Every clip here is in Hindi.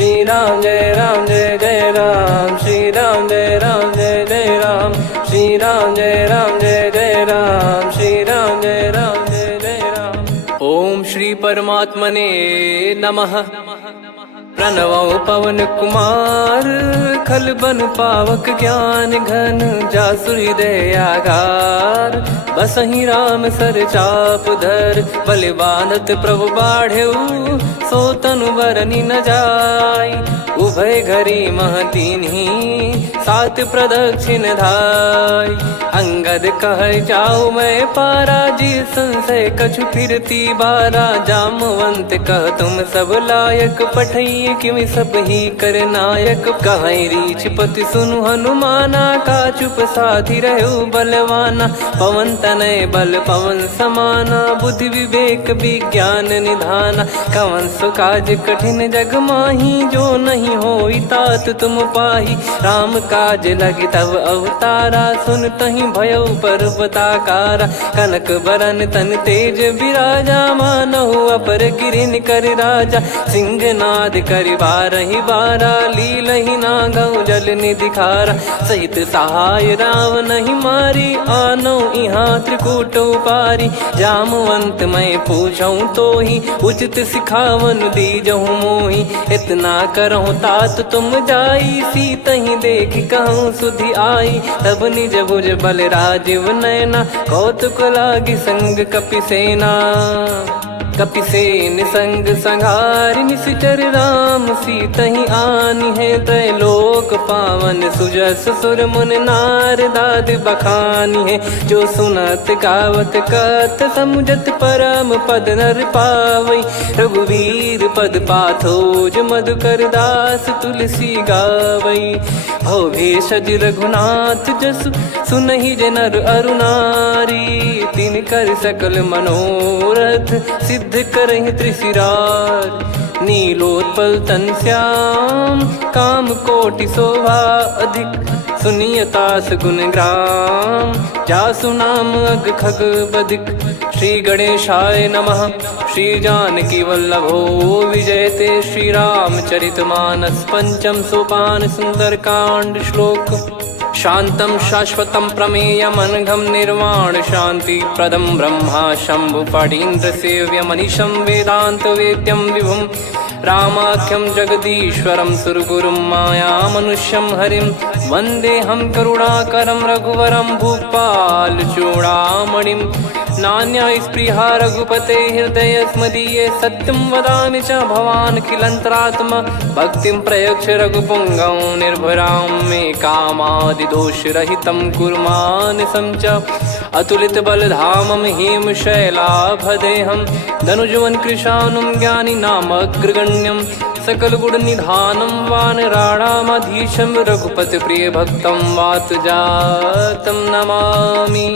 श्री राम जय जय राम, श्री राम जय जय राम, श्री राम जय जय राम, श्री राम जय जय राम। ओम श्री परमात्मने नमः। प्रणवो पवन कुमार, खल बन पावक ज्ञान घन, जासु हृदय आगार। बसहि राम सर चाप धर, बल बांधत प्रभु बाढ़ेऊ, सो तनु बरनि न जाय। उभय घरी मह दीन्ही, सात प्रदक्षिण धाय। अंगद कह जाऊ मैं पारा, जी संशय कछु फिरती बारा। जामवंत कह तुम सब लायक, पठई किमि सब ही कर नायक। कहीं रीछ पति सुनु हनुमाना, का चुप साधि रहु बलवाना। पवन तनय बल पवन समाना, बुद्धि विवेक विज्ञान निधाना। कवन सो काज कठिन जग माही, जो नहीं होई तात तुम पाही। राम काज लगी तब अवतारा, सुन तहि भयउ पर्वताकारा। कनक बरन तन तेज बिराजा, मानहु अपर गिरिन कर राजा। सिंहनाद करि बारहि बारा, लीलहि नागौ जल निधि खारा। सहित सहाय रावण ही मारी, आनो इहाँ त्रिकूट उपारी। जामवंत मैं पूछऊँ तो ही, उचित सिखावन दीजहु मोहि। इतना करहु तात तुम जाई, सीतहि देख कहूँ सुधि आई। तब निज भुज बल राजीव नैना, कौतुक लागी संग कपिसेना। कपिसेन संग संहारि, निशिचर राम सीतहि आनि है। त्रैलोक पावन सुजस सुर मुन नार, दाद बखानी है। जो सुनत गावत कथ, समुझत परम पद नर पावई। रघुवीर पद पाथोज, मधुकर दास तुलसी गावई। भव भेषज रघुनाथ जसु, सुनहि जे नर अरु नारी। तिन कर सकल मनोरथ, सिद्ध करहि त्रिशिरार। नीलोत्पल तन श्याम, काम कोटि शोभा अधिक। सुनियतास गुण ग्राम, जासु नाम अग खग बदिक। श्री गणेशाय नमः। श्री जानकी वल्लभो विजयते, श्री रामचरित मानस। पंचम सोपान सुंदरकांड श्लोक। शांतं शाश्वतं प्रमेयमनघं, निर्वाण शांति प्रदं ब्रह्मा शंभु फणीन्द्र सेव्यमनिशं। वेदांत वेद्यं विभुं रामाख्यं जगदीश्वरं, सुरगुरुं माया मनुष्यं हरिं। वन्देऽहं करुणाकरं रघुवरं, भूपाल चूडामणिं। नान्या स्पृहा रघुपते हृदय स्मदीये, सत्यं वदामि च भवान् खिलन्तरात्मा। भक्तिं प्रयच्छ रघुपुङ्गं, निर्भरां मे कामादिदोषरहितं कुर्मानसं च। अतुलित बलधामं हेमशैलाभदेहं, धनुजवन कृशानुं ज्ञानी नामग्रगण्यं। सकल गुण निधानं वानराणामधीशं, रघुपति प्रिय भक्तं वात जातं नमामि।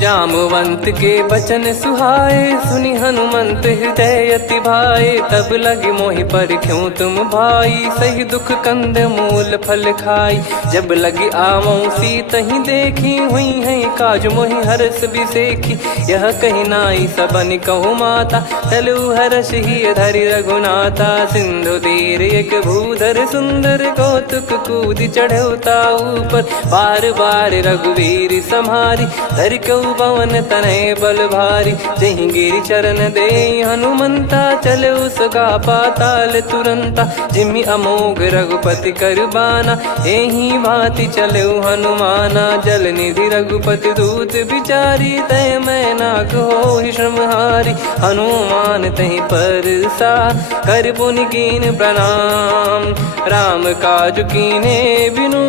जामवंत के बचन सुहाए, सुनि हनुमंत हृदय अति भाए। तब लगे मोहि परख्यूं तुम भाई, सही दुख कंद मूल फल खाई। जब लगे आवऊं सीतहि देखी, हुई है काज मोहि हरस बिसेखी। यह कही नाई सबन कहु माता, चलु हरष ही धरि रघुनाथा। सिंधु तीर एक भूधर सुंदर, कौतुक कूदि चढ़ौता ऊपर। बार बार रघुवीर सम्हारी, धरि कऊ पवन तनय बल भारी। जहि गिरि चरण दे हनुमंता, चले उसका पाताल तुरंता। जिमि अमोघ रघुपति कर बाना, एहि भांति चले हनुमाना। जल निधि रघुपति दूत बिचारी, तय मैं नाक होहि श्रमहारी। हनुमान तहि परसा, कर पुनि कीन प्रणाम। राम काज कीने बिनु,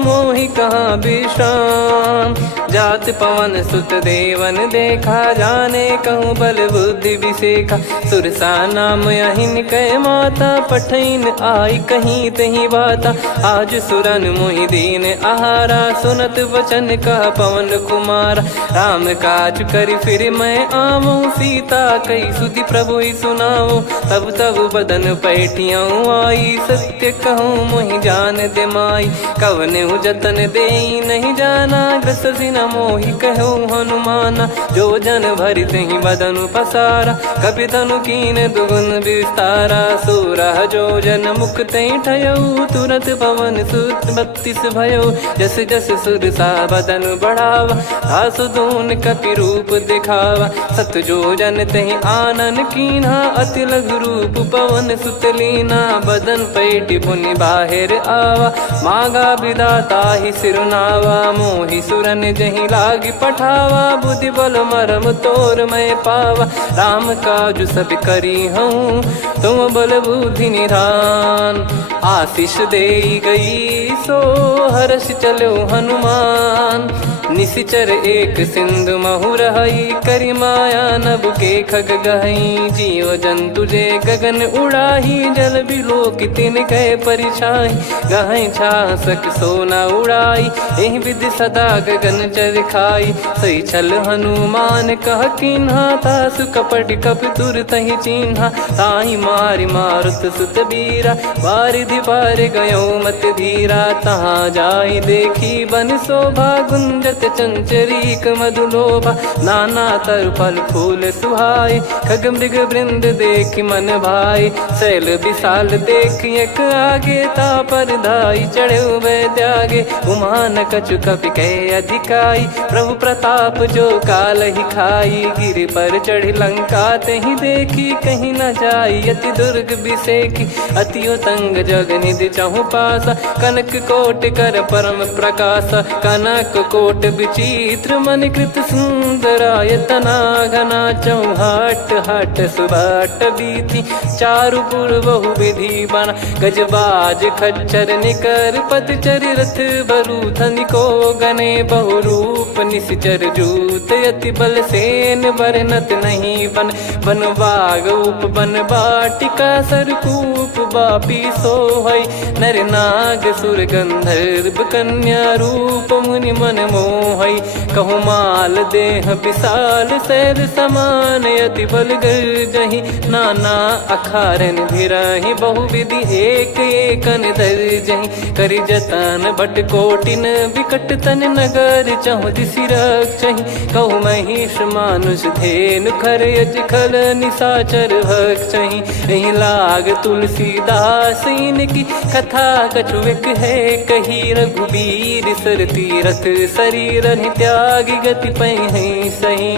मोहि कहाँ विश्राम। जात पवन सुत देवन देखा, जाने कहूँ बल बुद्धि विसेखा। सुरसा नाम अहिन कै माता, पठैन आई कहीं तहीं बाता। आज सुरन मोहि दीन आहारा, सुनत वचन कह पवन कुमारा। राम काज करि फिर मैं आवऊं, सीता कई सुधि प्रभु ही सुनाऊं। तब तब बदन पैठियाँ आई, सत्य कहूँ मोहि जान दे माई। कवने जतन दे नहीं जाना, ग्रसि न मोहि कहो हनुमाना। जो जन भरि तहि बदनु पसारा, कपि तनु कीन दुगुन विस्तारा। सोरह जो जन मुख तहि ठयऊ, तुरत पवन सुत 32 भयऊ। जस जस सुर सा बदन बढ़ावा, आसु दून कपि रूप दिखावा। सत जो जन तहि आनन कीन्हा, अति लघु रूप पवन सुत लीना। बदन पैटि पुनि बाहिर आवा, मागा विधाता ही सिरुनावा। मोहि सुरन जहि लागी पठावा, बुद्धि बल मरम तोर मैं पावा। राम काजु सब करी हूँ, तुम बल बुद्धि निधान। आशीष देई गई सो हर्ष चलो हनुमान। निशिचर एक सिंधु महु रहई, करि माया नभ के खग गहई। जीव जंतु जे गगन उड़ाही, जल बिलोक तिन कह परिछाई। गहई छासक सोना उड़ाई, एहि विधि सदा गगन चर खाई। सही छल हनुमान कह कीन्हा, तासु कपट कपि तुर तहि चिन्हा। ताहि मारि मारुत सुत बीरा, वारिधि पार गयो मत धीरा। तहाँ जाई देखी बन शोभा, गुंजत चंचरीक मधुलोभा। नाना तर फल फूल सुहाई, खग मृग वृंद देखि मन भाई। शैल विशाल देखि एक आगे, तापर धाई चढ़े वै त्यागे। उमा न कछु कपि कह अधिकाई, प्रभु प्रताप जो काल ही खाई। गिरि पर चढ़ी लंका तहि देखी, कहीं न जाई अति दुर्ग बिसेकी। अति उतंग जग निधि चहु पासा, कनक कोट कर परम प्रकाशा। कनक कोट विचित्र मन कृत सुंदरायतना। घना चौहाट हाट सुबाट बीती, चारुपुर बहु विधि बना। गजबाज खच्चर निकर पतचर, रथ बरु धनिको गने। बहु रूप निशिचर जूत, अति बल सेन बरनत नहीं बन। बन बाग उप बन बाटिका, सरकूप बापी सोहई। नर नाग सुर गंधर्व कन्या, रूप मुनि मन मोहई। कहु माल देह विशाल, शैल समान अति बल गर्जहि। नाना अखारन भिरहि, बहु विधि एक एकन दर्जहि। करि जतन बट कोटिन, विकट तन नगर चहु दिसि रक्षहि। कहु महिष मानुष धेनु, खर यज खल निशाचर भक्षहि। एहि लाग तुलसीदास इनकी, कथा कछु एक है कही। रघुबीर सर तीरथ शरीर, त्यागी गति पै सही।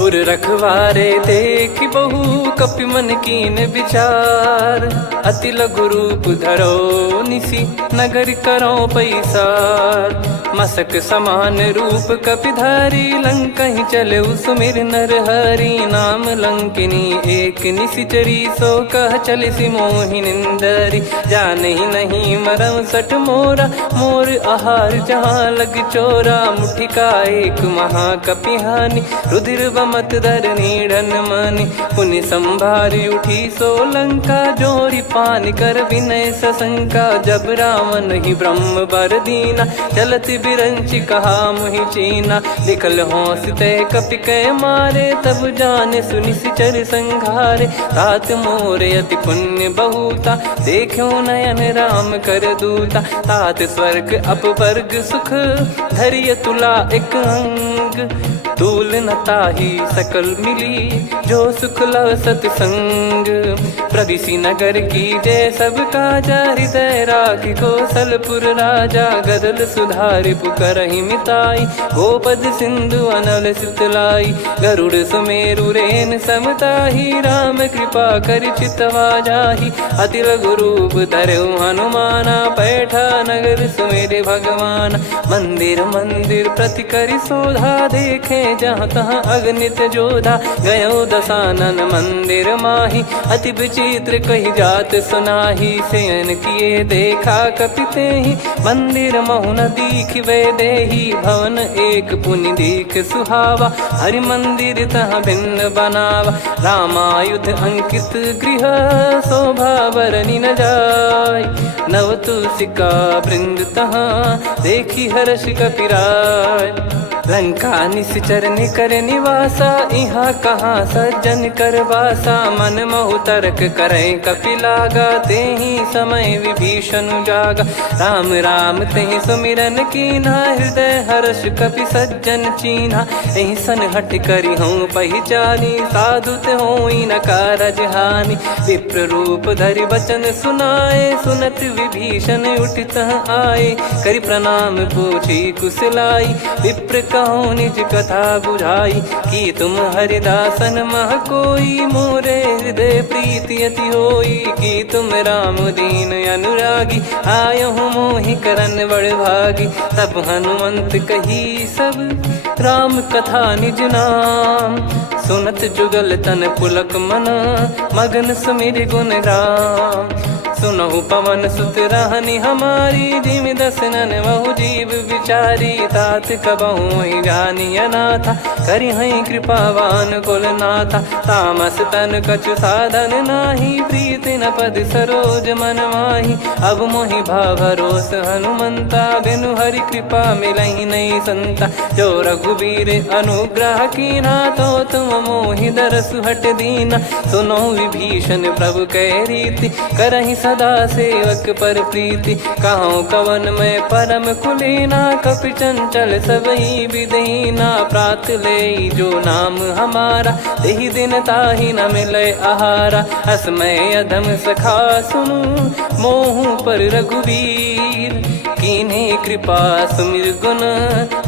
उर रखवारे देखि बहु, कपि मन कीन विचार। अति लघु रूप धरो निसी, नगर करो पैसार। मसक समान रूप कपि धारी, लंकहि चले सुमिर नर हरि। नाम लंकिनी एक निशिचरी, सो कह चलिसि मोहि निंदरी। जानहि नहीं मरम सठ मोरा, मोर आहार जहाँ लग चोरा। मुठिका एक महाकपि हानि, रुधिर बमत धरनी ढन मानि। पुनि संभारी उठी सो लंका, जोरी पान कर विनय सशंका। जब रावण ही ब्रह्म बर दीना, चलति बिरंचि कहा मुहि चीना। लिखल होंस ते कपि कै मारे, तब जाने सुनि सिचर संघारे। तात मोर अति पुण्य बहुता, देखो नयन राम कर दूता। तात स्वर्ग अपवर्ग सुख, धरिय तुला एक अंग। तूल न ताहि सकल मिली, जो सुख लव सतसंग। प्रदिशि नगर की जय सब काजा, हृदय राखि कौशलपुर राजा। गदल सुधारि पुकारहि मिताई, गोपद सिंधु अनल सितलाई। गरुड़ सुमेरु रेन समताहि, राम कृपा करि चितवा जाहि। अति लघु रूप धरऊ हनुमाना, पैठा नगर सुमेरे भगवान। मंदिर मंदिर प्रति करि शोधा, देखे जहाँ तहाँ अगणित जोधा। गयो दशानन मंदिर माही, अति विचित्र कही जात सुनाही। शयन किए देखा कपि तेहि, मंदिर महु न दीख वे देही। भवन एक पुनि दीख सुहावा, हरि मंदिर तहाँ भिन्न बनावा। रामायुध अंकित गृह, शोभा बरनि न जाय। नव तुलसी का वृंद तहाँ, देखी हर्ष कपिराय। लंका निश्चर निकर निवासा, इहाँ कहाँ सज्जन कर वासा। मन महु तर्क करें कपिलागा, तेहि समय विभीषण जागा। राम राम तेहि सुमिरन कीन्हा, हृदय हर्ष कपि सज्जन चीन्हा। एहि सन हट करी हूँ पहिचानी, साधु ते होई न कारज हानि। विप्र रूप धरि बचन सुनाए, सुनत विभीषण उठित आए। करि प्रणाम पूछी कुशलाई, विप्र कहो निज कथा बुझाई। कि तुम हरिदासन मह कोई, मोरे हृदय प्रीति अति होई। कि तुम राम दीन अनुरागी, आयहु मोहि करन बड़ भागी। तब हनुमंत कही सब राम कथा निज नाम, सुनत जुगल तन पुलक मना, मगन सुमिर गुण राम। सुनहु पवन सुत रहनी हमारी, जिमि दसनन महु जीव विचारी। तात कबहु ही जानी अनाथा, करि हई कृपावान कुल नाथा। तामस तन कछु साधन नाही, प्रीति न पद सरोज मन माही। अब मोहि भाव भरोस हनुमंता, बिनु हरि कृपा मिलहि नहीं संता। जो रघुबीर अनुग्रह कीना, तो तुम मोहि दरसु हट दीना। सुनो विभीषण प्रभु कह रीति, करहि सदा सेवक पर प्रीति। कहूँ कवन में परम कुलीना, कपि चंचल सबई विदहीना। प्रात ले जो नाम हमारा, तेहि दिन ताहि न मिले आहारा। असमय अधम सखा सुनु, मोहु पर रघुवीर। कीन्हे कृपा सुमिर गुण,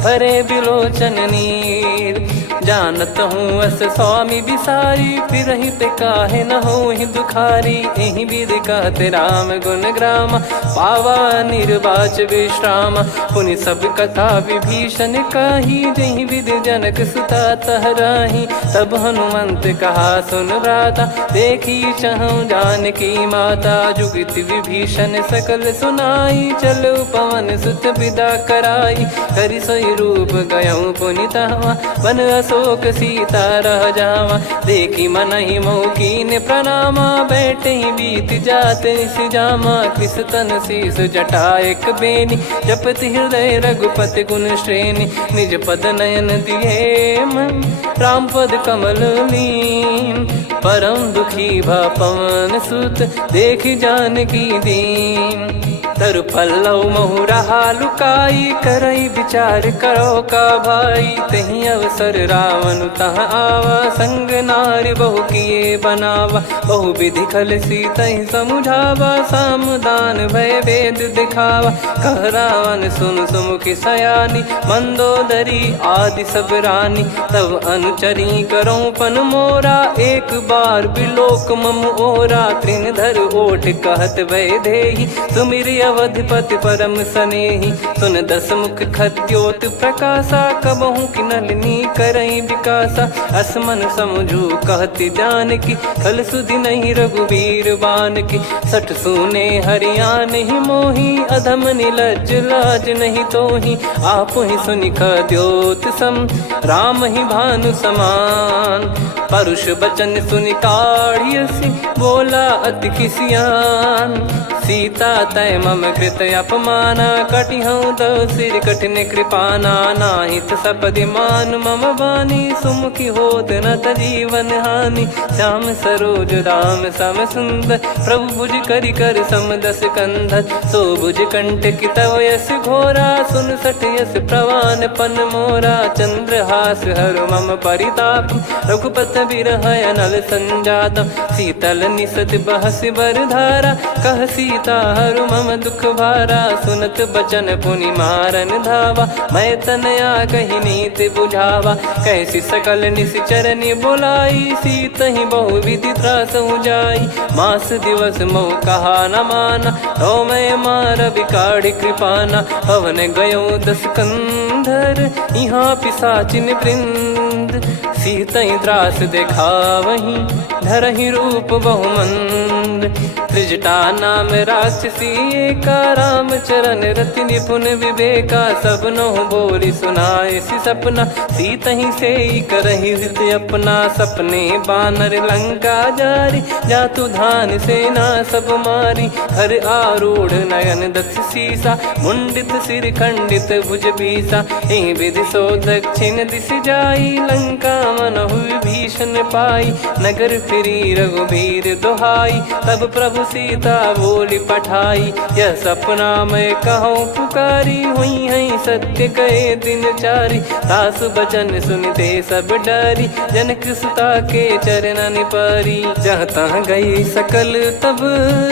भरे बिलोचन नीर। जानत हूँ अस स्वामी बिसारी, फिरहित काहे न होहि दुखारी। एहि विधि कहते राम गुण ग्राम, पावा निर्वाच विश्राम। पुनि सब कथा विभीषण काही, जहि विधि जनक सुता तहराही। तब हनुमंत कहा सुन भ्राता, देखी चहु जानकी माता। जुगित विभीषण सकल सुनाई, चलो पवन सुत विदा कराई। करि सोई रूप गयऊँ पुनितवा, बन अशोक सीता रह जावा। देखी मनहि मोह कीन्ह प्रणामा, बैठे ही बीत जात निस जामा। कृस तन शीस जटा एक बेनी, जपति हृदय रघुपति गुण श्रेणी। निज पद नयन दिए मन, राम पद कमल लीन। परम दुखी भा पवन सुत, देखि जानकी दीन। तरु पल्लव महु रहा लुकाई, करई विचार करो का भाई। तही अवसर रावण तहाँ आवा, संग नारी बहु किए बनावा। बहु विधि खल सीतहि समुझावा, सामदान भय वेद दिखावा। कह रावण सुन सुमुखी सयानी, मंदोदरी आदि सब रानी। तब अनुचरी करो पन मोरा, एक बार बिलोक मम ओरा। तृण धर ओठ कहत भय देहि, सुमिरि अवधिपति परम सनेहि। सुन दस मुख खद्योत प्रकाशा, कबहु कि नलिनी करई विकासा। असमन समझू कहति जानकी, खल सुधि नहीं रघुबीर बानकी। सठ सूने हरियाण ही मोही, अधम निलज्ज लाज नहीं तोही। आप ही सुनि खद्योत सम, राम ही भानु समान। परुष बचन सुनि काढ़ियसि, बोला अति किसियान। सीता तय मम कृत अपमाना, कटिहऊँ तो सिर कठिन कृपाना। नाहित सपदि मान मम बानी, सुमुखी होत न जीवन हानि। श्याम सरोज राम सम सुंदर, प्रभु भुज करि कर सम दस कंधर। सो भुज कंठ की तव यस घोरा, सुन सठ यस प्रवान पन मोरा। चंद्रहास हर मम परिताप, रघुपत बिरह अनल संजात। शीतल निसत बहस बर धारा, कह सीता हरु मम दुख भारा। सुनत बचन पुनि मारन धावा, मैं तनया कही नीति बुझावा। कैसी सकल निश्चरनि बुलाई, सीतहि बहु विधि त्रासहु जाई। मास दिवस मोह कहा न माना, तो मैं मार बिकाढ़ कृपाना। हवन गयो दस कंधर, यहाँ पिशाचिन वृंद। सीतहि त्रास देखावहीं, धरहि रूप बहुमंद। त्रिजटा नाम राक्षसी एका, राम चरण रति निपुण विवेका। सब नोह बोली सुनाए सी सपना, सीत ही से करही हित अपना। सपने बानर लंका जारी, जातु धान सेना सब मारी। हर आरूढ़ नयन दक्ष सीसा, मुंडित सिर खंडित भुज बीसा। एहि विधि सो दक्षिण दिश जाई, लंका मनहु विभीषण पाई। नगर फिरी रघुबीर दुहाई, तब प्रभु सीता बोली पठाई। यह सपना मैं कहूँ पुकारी, हुई है सत्य कहे दिन चारी। सासु बचन सुनते सब डरी, जनक सुता के चरण परी। जहाँ तहाँ गई सकल तब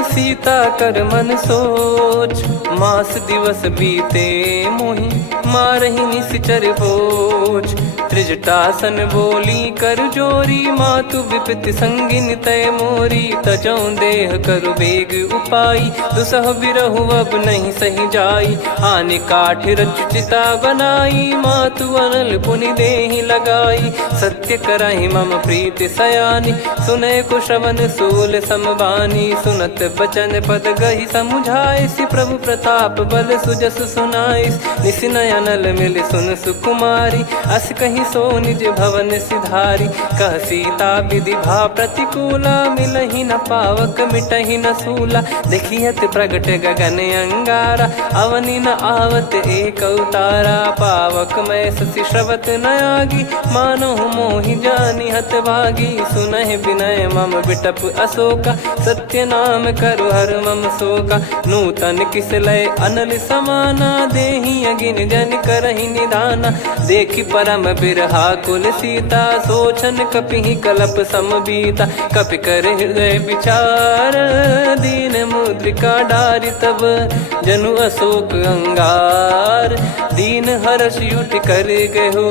सीता कर मन सोच। मास दिवस बीते मोहि मारहि निश्चर भोज। त्रिजटासन बोली कर जोरी, मातु विपति संगिन तय मोरी। तजौ देह करु बेग उपाई, दुसह बिरहु अब नहीं सही जाई। आने काठ रचिता बनाई, मातु अनल पुनि देहि लगाई। सत्य कराहि मम प्रीति सयानी, सुनै को श्रवण सूल समबानी। सुनत बचन पद गहि समुझाए, सि प्रभु प्रताप बल सुजस सुनाइस। निस नयनल मिल सुन सुकुमारी, अस कहि सो निज भवन सिधारी। कह सीता विधि भा प्रतिकूला, मिलहि न पावक मिटहि न सूला। देखियत प्रगट गगन अंगारा, अवनि न आवत एक अवतारा। पावक मैं ससि श्रवत न आगी, मानो मोहि जानि हत भागी। सुनहि विनय मम बिटप अशोका, सत्य नाम करु हर मम शोका। नूतन किस लय अनल समाना, देहि अगिन जन करहि निधाना। देखि परम बिरहा कुल सीता, सोचन कपिहि कलप समबीता। कपि कर हृदय विचार, दीन मुद्रिका डारि तब। जनु अशोक अंगार, दीन हर्ष युट कर गहु।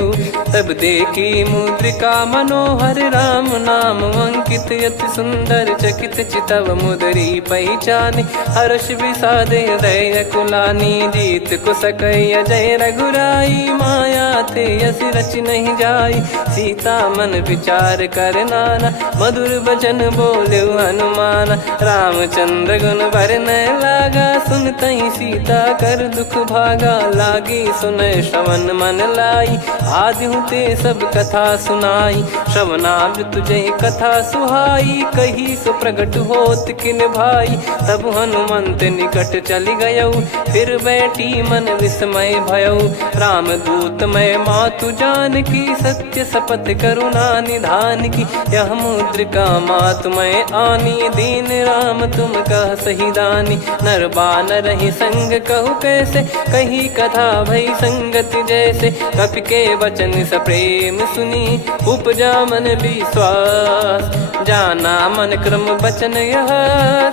तब देखी मुद्रिका मनोहर, राम नाम अंकित अति सुंदर। चकित चितव मुदरी पहचानी, हर्ष विषाद हृदय कुलानी। जीत को सकय अजय रघुराई, माया ते यस रच नहीं जाई। सीता मन विचार कर नाना, मधुर वचन बोले हनुमान। रामचंद्र गुण बरनय लागा, सुनतहि सीता कर दुख भागा। लागी सुनय श्रवण मन लाई, आदिहु ते सब कथा सुनाई। श्रवणाब तुझे कथा सुहाई, कही सो प्रगट होत किन भाई। तब हनुमंत निकट चली गयौ, फिर बैठी मन विस्मय भयौ। राम दूत मैं मातु जान की, सत्य शपथ करुणा निधान की। यह मुद्रिका मातु मैं आनी, दीन राम तुम कह सही दानी। नर बानर ही संग कहु कैसे, कही कथा भई संगति जैसे। कपि के वचन सप्रेम सुनी, उपजा मन विश्वास। जाना मन क्रम बचन यह,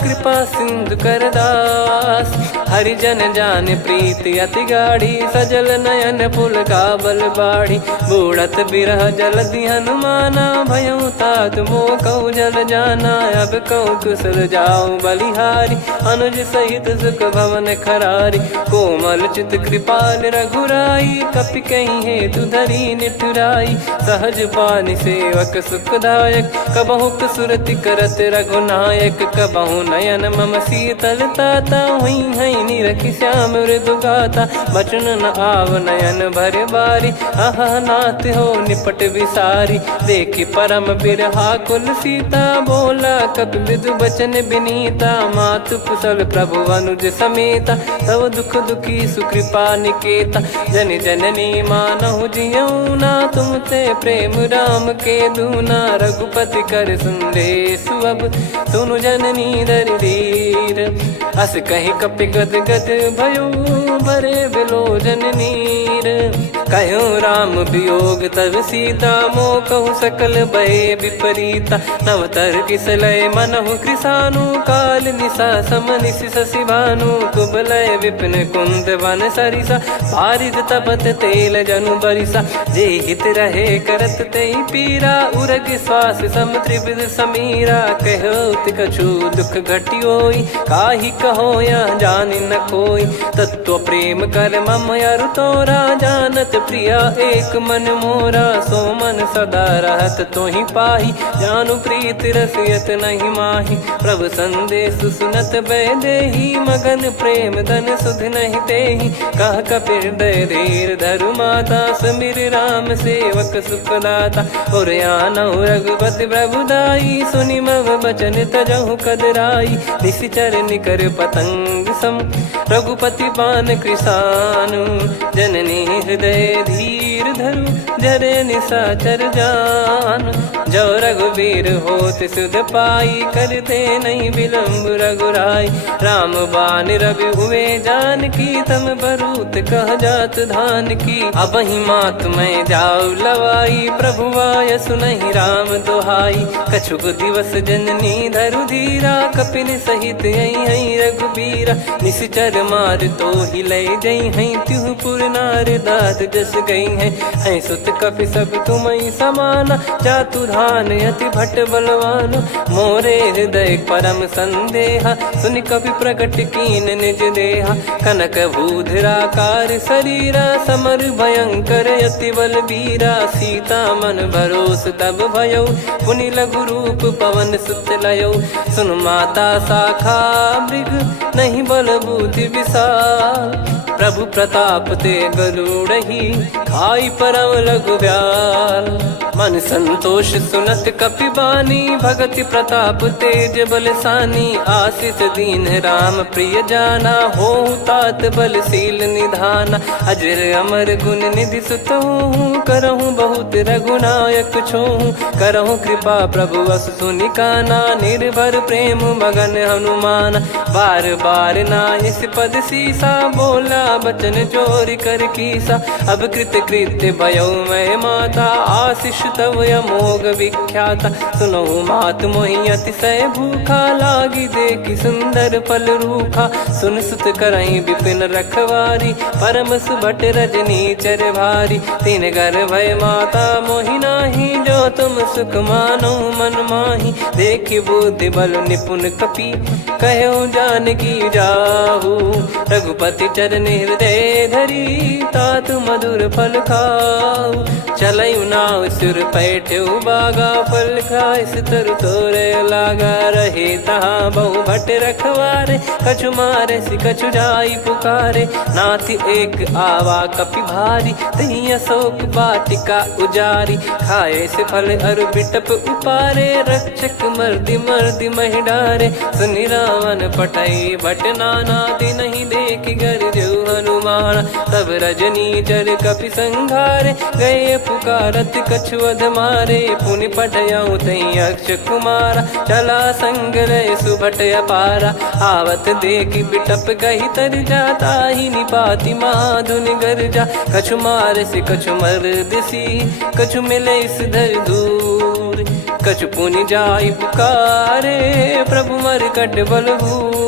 कृपा सिंधु कर दास। हरिजन जान प्रीति अति गाढ़ी, सजल नयन पुल काबल बाढ़ी। बूढ़त बिरह जलधि हनुमाना, भयउ तात मोह कहु जल जाना। अब कहु कुशल जाऊ बलिहारी, अनुज सहित सुख भवन खरारी। कोमल चित कृपाल रघुराई, कपि कहीं हेतु धरी निठुराई। सहज पानि सेवक सुखदायक, कबहु सुरति करत रघुनायक। कबहु नयन मम शीतल ताता, हुई है निरखि श्याम मृदु गाता। बचन न आव नयन भर बारी, अह नाथ हो निपट विसारी। देखि परम बिरहा कुल सीता, बोला कपि मृदु बचन बिनीता। मातु कुशल प्रभु अनुज समेता, तव दुख दुखी सुकृपा निकेता। जन जननी मानहु जियऊ ना, तुम ते प्रेम राम के दूना। रघुपति कर सुंदेशु अब, सुनु जननी दर धीर। अस कहि कपि गद गद भयो, भरे बिलोचन नीर। कहूँ राम वियोग तब सीता, मोह कहूँ सकल भय विपरीता। नवतर किसलय मनहु कृसानु, काल निशा समनिश शशि भानु। कुबलय विपिन कुंद वन सरिसा, पारिद तपत तेल जनु बरिसा। जे हित रहे करत ते पीरा, उरग श्वास सम त्रिविध समीरा। कहत कछु दुख घटियोई, काहि कहो या जानि न कोई। तत्व प्रेम कर मम अरु तोरा, जानत प्रिया एक मन मोरा, सो मन सदा रहत तो ही पाही। जानु प्रीत रसियत नहीं माही, प्रभु संदेश सुनत बैदेही। मगन प्रेम धन सुध नहीं तेही, कह कपिर दय धीर धरु माता। समीर राम सेवक सुखदाता, और आनौ रघुपति प्रभुदाई। सुनि मम बचन तजहु कदराई, निशिचर निकर पतंग सम। रघुपति पान कृसानु, जननी हृदय धीर धरु। जरे निशाचर जान, जो रघुवीर होत सुध पाई। करते नहीं विलम्ब रघुराई, राम बान रवि हुए जानकी। तम बरूत कह जात धान की, अब ही मात मैं जाऊ लवाई। प्रभु आय सुनहि राम दुहाई, कछुक दिवस जननी धरु धीरा। कपिन सहित यही रघुबीरा, निश्चर मार तो ही लय जई हैं। त्युह पुर नार दात जस गई हैं, सुत कपि सब तुमई समाना। जातु धान अति भट बलवान, मोरे हृदय परम संदेहा। सुनि कपि प्रकट कीन निज देहा, कनक भूधराकार शरीरा। समर भयंकर अति बल बीरा, सीता मन भरोस तब भयो। पुनि लघु रूप पवन सुत लयो, सुन माता शाखा मृग नहीं बल बुद्धि विशाल। प्रभु प्रताप ते गरुड़ही, खाई परम लघु ब्याल। मन संतोष सुनत कपि बानी, भगति प्रताप तेज बलसानी। आशीष दीन राम प्रिय जाना, होहु तात बलशील निधाना। अजर अमर गुण निधि सुतहु, करहु बहुत रघुनायक छोहु। करहु कृपा प्रभु अस सुनि काना, निर्भर प्रेम मगन हनुमान। बार बार नायस पद सीसा, बोला बचन चोरी कर कीसा। अब कृत कृत्य भयो मैं माता, आशीष तव अमोघ विख्याता। सुनहु मात मोहि अतिशय भूखा, लागी देखी सुंदर फल रूखा। सुन सुत करहीं विपिन रखवारी, परम सुभट रजनी चर भारी। तीन घर भय माता मोहि नाही, जो तुम सुख मानो मन माही। देखि बुद्धि बल निपुण कपि, कहो जानकी जाहू। रघुपति चरण हृदय धरी, तात मधुर फल खाऊ। चलऊ नाव सुर पैठ्यु बागा, फल खाइस तरु तोरे लागा। रहे तहाँ बहु भट रखवारे, कछु मारे सि कछु जाई पुकारे। नाथ एक आवा कपि भारी, तही अशोक वाटिका उजारी। खाए से फल अर बिटप उपारे, रक्षक मर्दि मर्दि महि डारे। सुनि रावण पटई भट नाना, तिनहि देख गर जो हनुमान। तब रजनी चर कपि संघारे, गए पुकारत कछु अध मारे। पुनि पटयऊ तई अक्ष कुमारा, चला संग रय सुभट अपारा। आवत देखि बिटप कही तर जाता, ही निपाति माधुनि गर्जा। कछु मार से कछु मर दिसी, कछु मिले इस धर दूर। कछु पुनि जाई पुकारे, प्रभु मर कट बलभूर।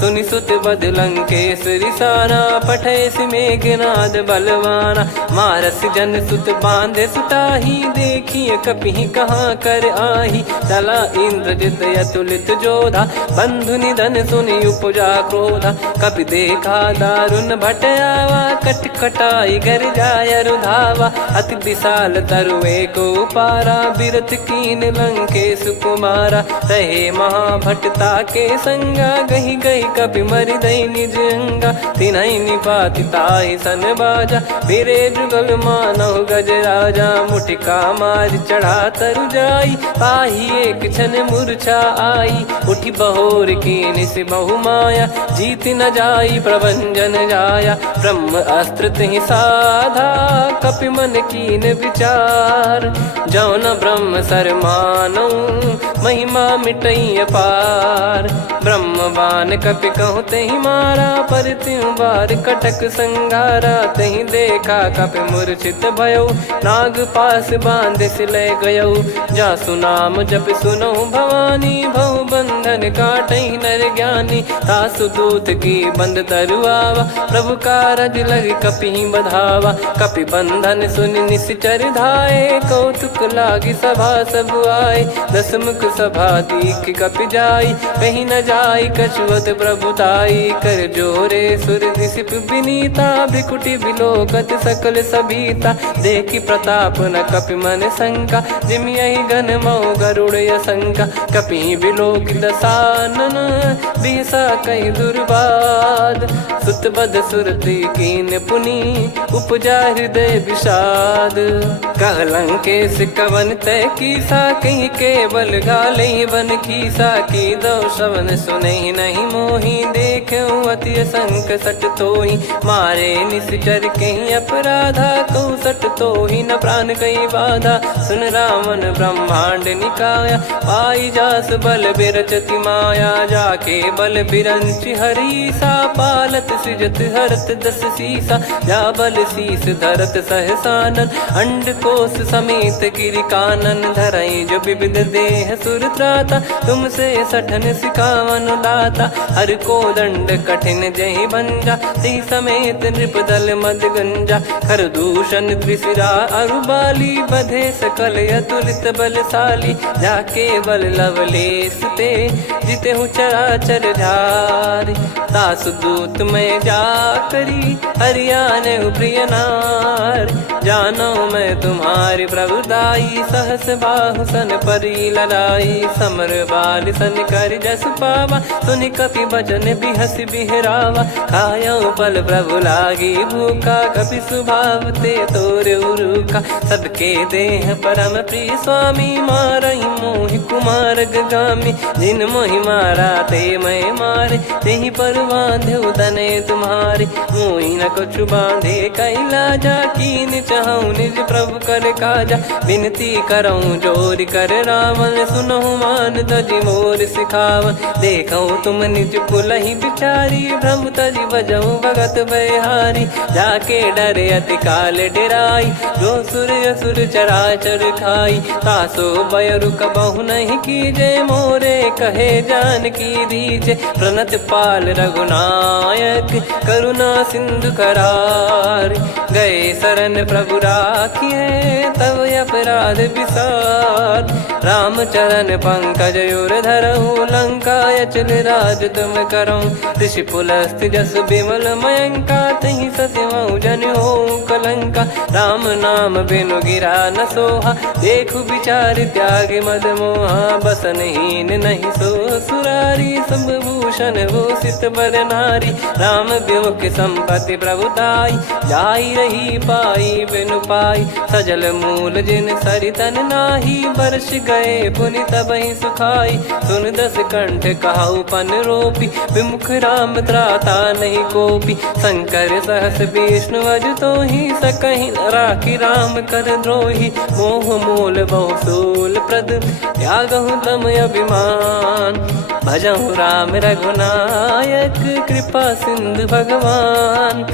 सुनि सुत बद लंकेश्वरी साना, पठय सि मेघनाद बलवाना। मारस जन सुत बांधे सुताही, देखिए कपि कहाँ कर आही। चला इंद्रजित अतुलित जोधा, बंधु निधन सुनि उपजा क्रोधा। कपि देखा दारुण भट आवा, कट कटाई घर जाय रुधावा। अति विशाल तरुए को पारा, बिरथ कीन लंकेश कुमारा। रहे महाभटता के संगा, गही गही कपि मरि दई निज अंगा। तिन्हि निपाति ताहि सन बाजा, बिरे जुगल मानव गज राजा। मुटिका मार चढ़ा तरु जाई, पाही एक क्षण मूर्छा आई। उठी बहोर कीन से बहु माया, जीत न जाई प्रभंजन जाया। ब्रह्म अस्त्र तिहि साधा, कपि मन कीन विचार। जौ न ब्रह्म सर मानौ, महिमा मिटई अपार। ब्रह्म बान कपि कहु तहि मारा, पर त्यों बार कटक संगारा। तहि देखा कपि मूर्छित भयो, नाग पास बांध सिलय गयो। जासु नाम जप सुनहु भवानी, भव बंधन काटहि नर ज्ञानी। तासु दूत की बंद तरुआवा, प्रभु कारज लग कपि बधावा। कपि बंधन सुनि निश्चर धाये, कौतुक लागी सभा सब आए। दस मुख सभा दीख कपि जाई, कहीं न जाई कछुअत प्रभुताई कर जोरे सुर दिसिप विनीता भ्रिकुटी बिलोकत सकल सबीता देखी प्रताप न कपि मन शंका जिमि यही गण मऊ गरुड़ असंका कपि बिलोक दसानन बिहसा कहीं दुर्बाद सुत बद सुरति कीन पुनी उपजा हृदय विषाद कहलंकेश कवन तय कीसा कहीं केवल गाले बन कीसा की दो श्रवण सुने नहीं मोही देखे अति संक सट तोही मारे निश्चर कहीं अपराधा कहूँ सट तोही न प्राण कहीं बाधा सुन रावण ब्रह्मांड निकाया पाई जास बल बिरचति माया जाके बल बिरंच हरीसा पालत सृजत हरत दस सीसा जा बल शीस धरत सहसानन अंड कोश समेत गिरि कानन धरई जो विविध देह सुर त्राता तुमसे सठन सिखावन दाता हर को दंड कठिन जहि बंजा ती समेत नृपदल मद गंजा खर दूषण त्रिशिरा अरुबाली बधे सकल अतुलित बलशाली जाके बल लवलेस ते जिते हूँ चराचर झारी दास दूत में जा करी हरियाने प्रिय नार जानो मैं तुम्हारी प्रभुदाई सहस बाहु सन परी लड़ाई समर बाल सन कर जस पावा सुनि कपि भजन बिहस बिहरावा खायो पल प्रभु लागी भूखा कपि स्वभाव ते तोर उरुका सबके देह परम प्रिय स्वामी मारई मोहि कुमार गामी जिन मोहि मारा ते मैं मारे तेहि पर बांधे उदने तुम्हारे मोहि न कुछ बांधे कैला जा कीन चाहूं निज प्रभु कर काजा विनती करऊं जोर कर रावण सुनहु मान तजि मोर सिखावन देखऊं तुम निज कुलहि बिचारी भ्रम तजि बजऊं भगत बहारी जाके डरे अति काल डेराई जो सुर असुर चराचर खाई तासो बयरु कबहु नहीं कीजे मोरे कहे जान की दीजे प्रणत पाल रघुनायक करुणा सिंधु करार गए शरण प्रभु राखिए तब अपराध विसार राम चरण पंकज उर धरहु लंका अचल राज तुम करऊं ऋषि पुलस्त जस विमल मयंका तहि ससिमऊ जन हो कलंका राम नाम बिनु गिरा न सोहा देखु विचार त्याग मद मोहा बसनहीन नहीं सो सुरारी सब भूषण भूषित बर नारी राम विमुख संपत्ति प्रभुताई जाई रही पाई बिनु पाई सजल मूल जिन सरितन नाही वर्ष गए पुनि तबहि सुखाई सुन दस कंठ कहाऊ पन रोपी विमुख राम त्राता नहीं कोपी शंकर सहस विष्णु अज तो ही सकहि राखी राम कर द्रोही मोह मूल बहुसूल प्रद त्यागहु तम अभिमान भजहु राम रघुनायक कृपा सिंधु भगवान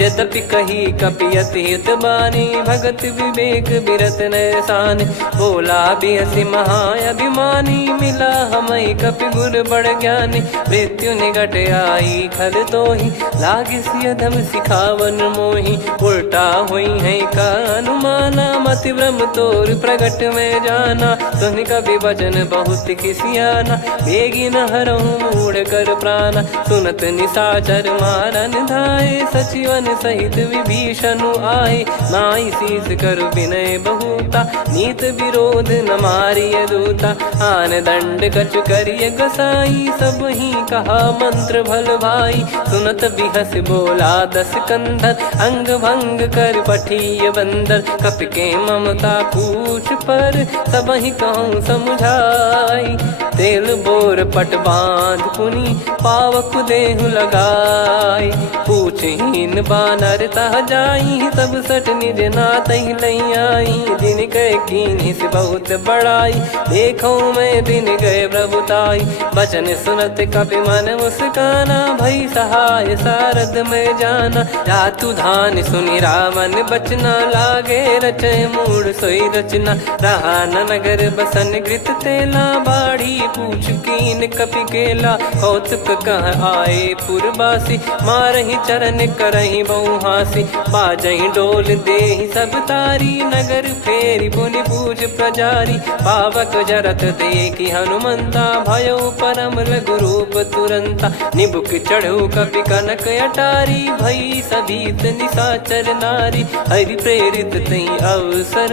यद्यपि कही कपियति हित बानी भगत विवेक बिरत नैसान बोला बिहसी महाअभिमानी मिला हमई कपि गुर बड़ ज्ञानी मृत्यु निकट आई खल तो ही लागिस यधम सिखावन मोही उल्टा हुई है का अनुमाना मति ब्रह्म तोर प्रगट में जाना सुन कभी वचन बहुत किसियाना बेगी न हरहु मूढ़ कर प्राणा सुनत निशाचर मारन धाये सचिवन सहित विभीषणु आए नाई शीस कर विनय बहुता नीत विरोध न मारिय दूता आन दंड कछु करिय गसाई सब ही कहा मंत्र भल भाई सुनत बिहस बोला दस कंधर अंग भंग कर पठिय बंदर कपि के ममता पूछ पर सब ही कहूँ समझाई तेल बोर पट बांध पुनि पावक देहु लगाई पूछहीन बानर तह जाई तब सट निज नाथ लई आई दिन गए कीन्ही से बहुत बड़ाई देखो मैं दिन गए प्रभुताई बचन सुनत कपि मन मुस्काना भई सहाय सारद में जाना जातु धान सुनि रावण बचना लागे रचय मूड सोई रचना रहा न नगर बसन कृत तेला बाड़ी पूछ कीन कपि केला, कौतुक कह आए पुरबासी, मारहि चरण करहि बहु हासी, बाजहि डोल देहि सब तारी, नगर फेरी पुनि पूज प्रजारी, पावक जरत देखि हनुमंता, भयो परम लघु रूप तुरंता, निबुक चढ़ऊ कपि कनक अटारी, भई सभीत निशाचर नारी, हरि प्रेरित तई अवसर,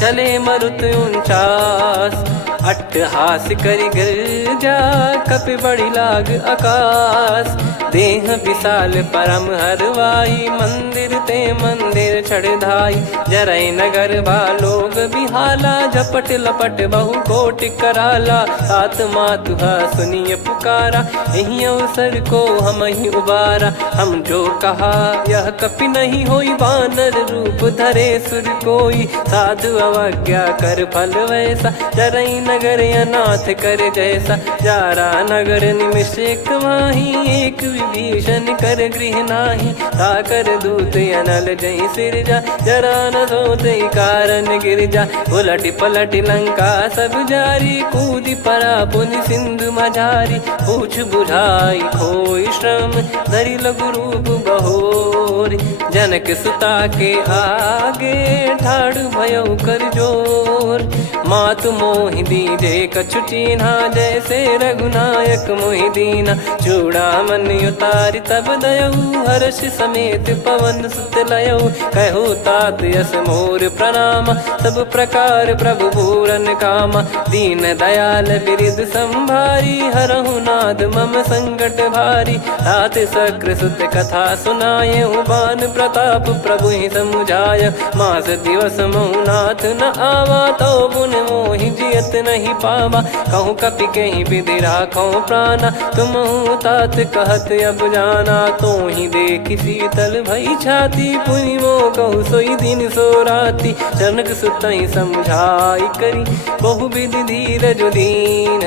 चले मरुत 49, अट्टहास करि गर्जा, कपि बड़ी लाग आकाश, देह विशाल परम हरवाई, मंदिर ते मंदिर चढ़धाई, जरई नगर बालोग बिहाला, झपट लपट बहु कोटि कराला, सात मातुहा सुनिय पुकारा, यही अवसर को हम ही उबारा, हम जो कहा यह कपि नहीं होई, वानर रूप धरे सुर कोई, साधु अवज्ञा कर फल वैसा, जरई नगर अनाथ कर जैसा, जारा नगर निमिष एक माही, एक विभीषण कर गृह नाही, ताकर दूत अनल जय सिरजा, जरा न सोते कारण गिरजा, उलट पलट लंका सब जारी, कूदी परा पुनि सिंधु मझारी, पूछ बुझाई खोई श्रम, धरि लघु रूप बहोरी, जनक सुता के आगे, ठाड़ भयो कर जोर, मातु मोहि दीजे कछु चीन्हा, जैसे रघुनायक मोहि दीना, चूड़ामन उतारि तब दयऊ, हर्ष समेत पवन सुत लयऊ, कहो तात यस मोर प्रणाम, सब प्रकार प्रभु पूरन कामा, दीन दयाल बिरिद संभारी, हरहु नाद मम संकट भारी, तात सक्र सुत कथा सुनाये, बान प्रताप प्रभु ही समुझाय, मास दिवस महु नाथ न आवा, तो पुन मोहि जियत नहीं पावा, कहूँ कपि कहीं विधि राखो प्राणा, तुम तात कहत अब जाना, तो ही देखी शीतल भई छाती, पुनि मो कहु सोई दिन सो राती, जनक सुतहि समझाई करी, बहु विधि धीरज दीन,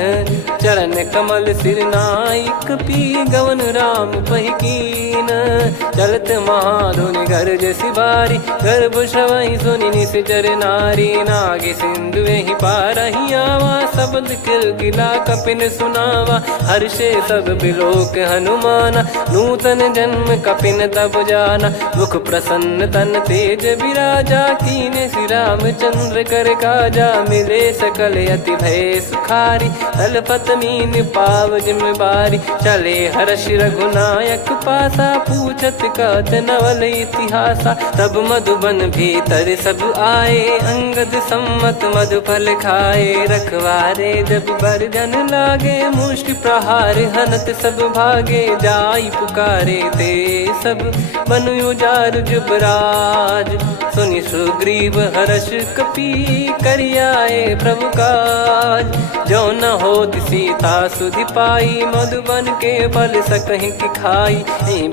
चरण कमल सिर नाई, कपि गवन राम पहि कीन, चलत महाधुनि गर्ज सिबारी, गर्भ श्रवहि सुनि निश्चर नारी, नागे सिंधु ही पारहि आवा, शब्द किलकिला कपिन सुनावा, हर्षे सब बिलोक हनुमाना, नूतन जन्म कपिन तब जाना, मुख प्रसन्न तन तेज विराजा, कीने श्री रामचंद्र कर काजा, मिले सकल अति भय सुखारी, तलपत मीन पाव जिम बारी, चले हर्ष रघुनायक पासा, पूछत कहत नवल इतिहासा, तब मधुबन भीतर सब आए, अंगद सम्मत मधुफल खाए, रखवारे जब बरजन लागे, मुष्टि प्रहार हनत सब भागे, जाई पुकारे ते सब बन उजार जुबराज, सुनि सुग्रीव हर्ष कपि करियाए प्रभु काज, जो न होत सीता सुधि पाई, मधुबन के फल सकहि कि खाई,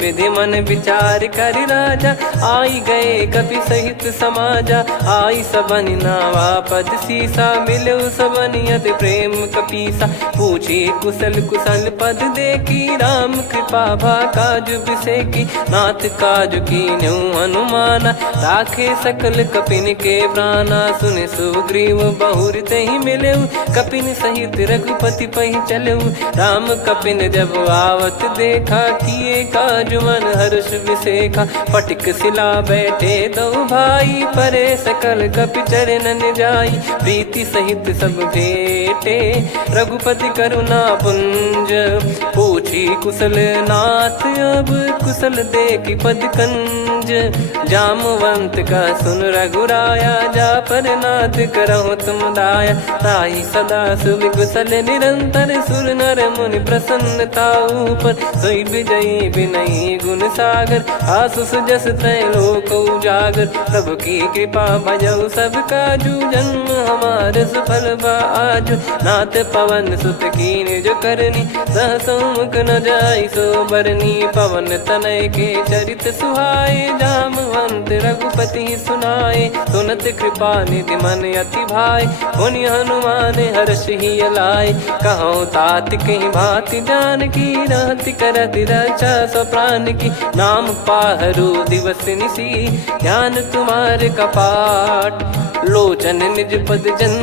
विधि मन विचार कर राजा, आई गए कपि सहित समाजा, आई सबन नावा पद सीसा, मिलो सबनियत प्रेम कपीसा, पूछी कुशल कुशल पद देखी, राम कृपा भा काज बिसेकी, नाथ काज कीन्हु हनुमाना, राखे सकल कपिन के प्राणा, सुन सुग्रीव बहुर तहि मिलेऊ, कपिन सहित रघुपति पहि चलेऊ, राम कपिन जब आवत देखा, किए काज मन हर्ष विसेखा, फटिक सिला बैठे दो भाई, परे सकल कपि चरणन जाई, प्रीति सहित सब भेटे, रघुपति करुणा पुंज, पूछी कुशल नाथ अब कुशल देखि पद कंज, जामवंत का सुन रघुराया, जा पर नाथ करहु तुम दाया, ताहि सदा सुभि कुशल निरंतर, सुर नर मुनि प्रसन्नता ऊपर, सोई विजयी विनयी गुण सागर, आसु सुजस त्रैलोक उजागर, प्रभु की कृपा भजऊ सब काजू, जन्म हमार सफल बा आजु, नाथ पवन सुत कीन जो करनी, सहसो मुख न जाई सो बरनी, पवन तनय के चरित सुहाए, जामवंत रघुपति सुनाए, सुनत कृपा निधि मन अति भाई, पुनि हनुमान हर्ष ही लाए, कहो तात कहीं भांति जान की, रहति करति रक्षा सो प्राण की, नाम पाहरू दिवस निसी, ज्ञान तुम्हारे कपाट, लोचन निज पद जन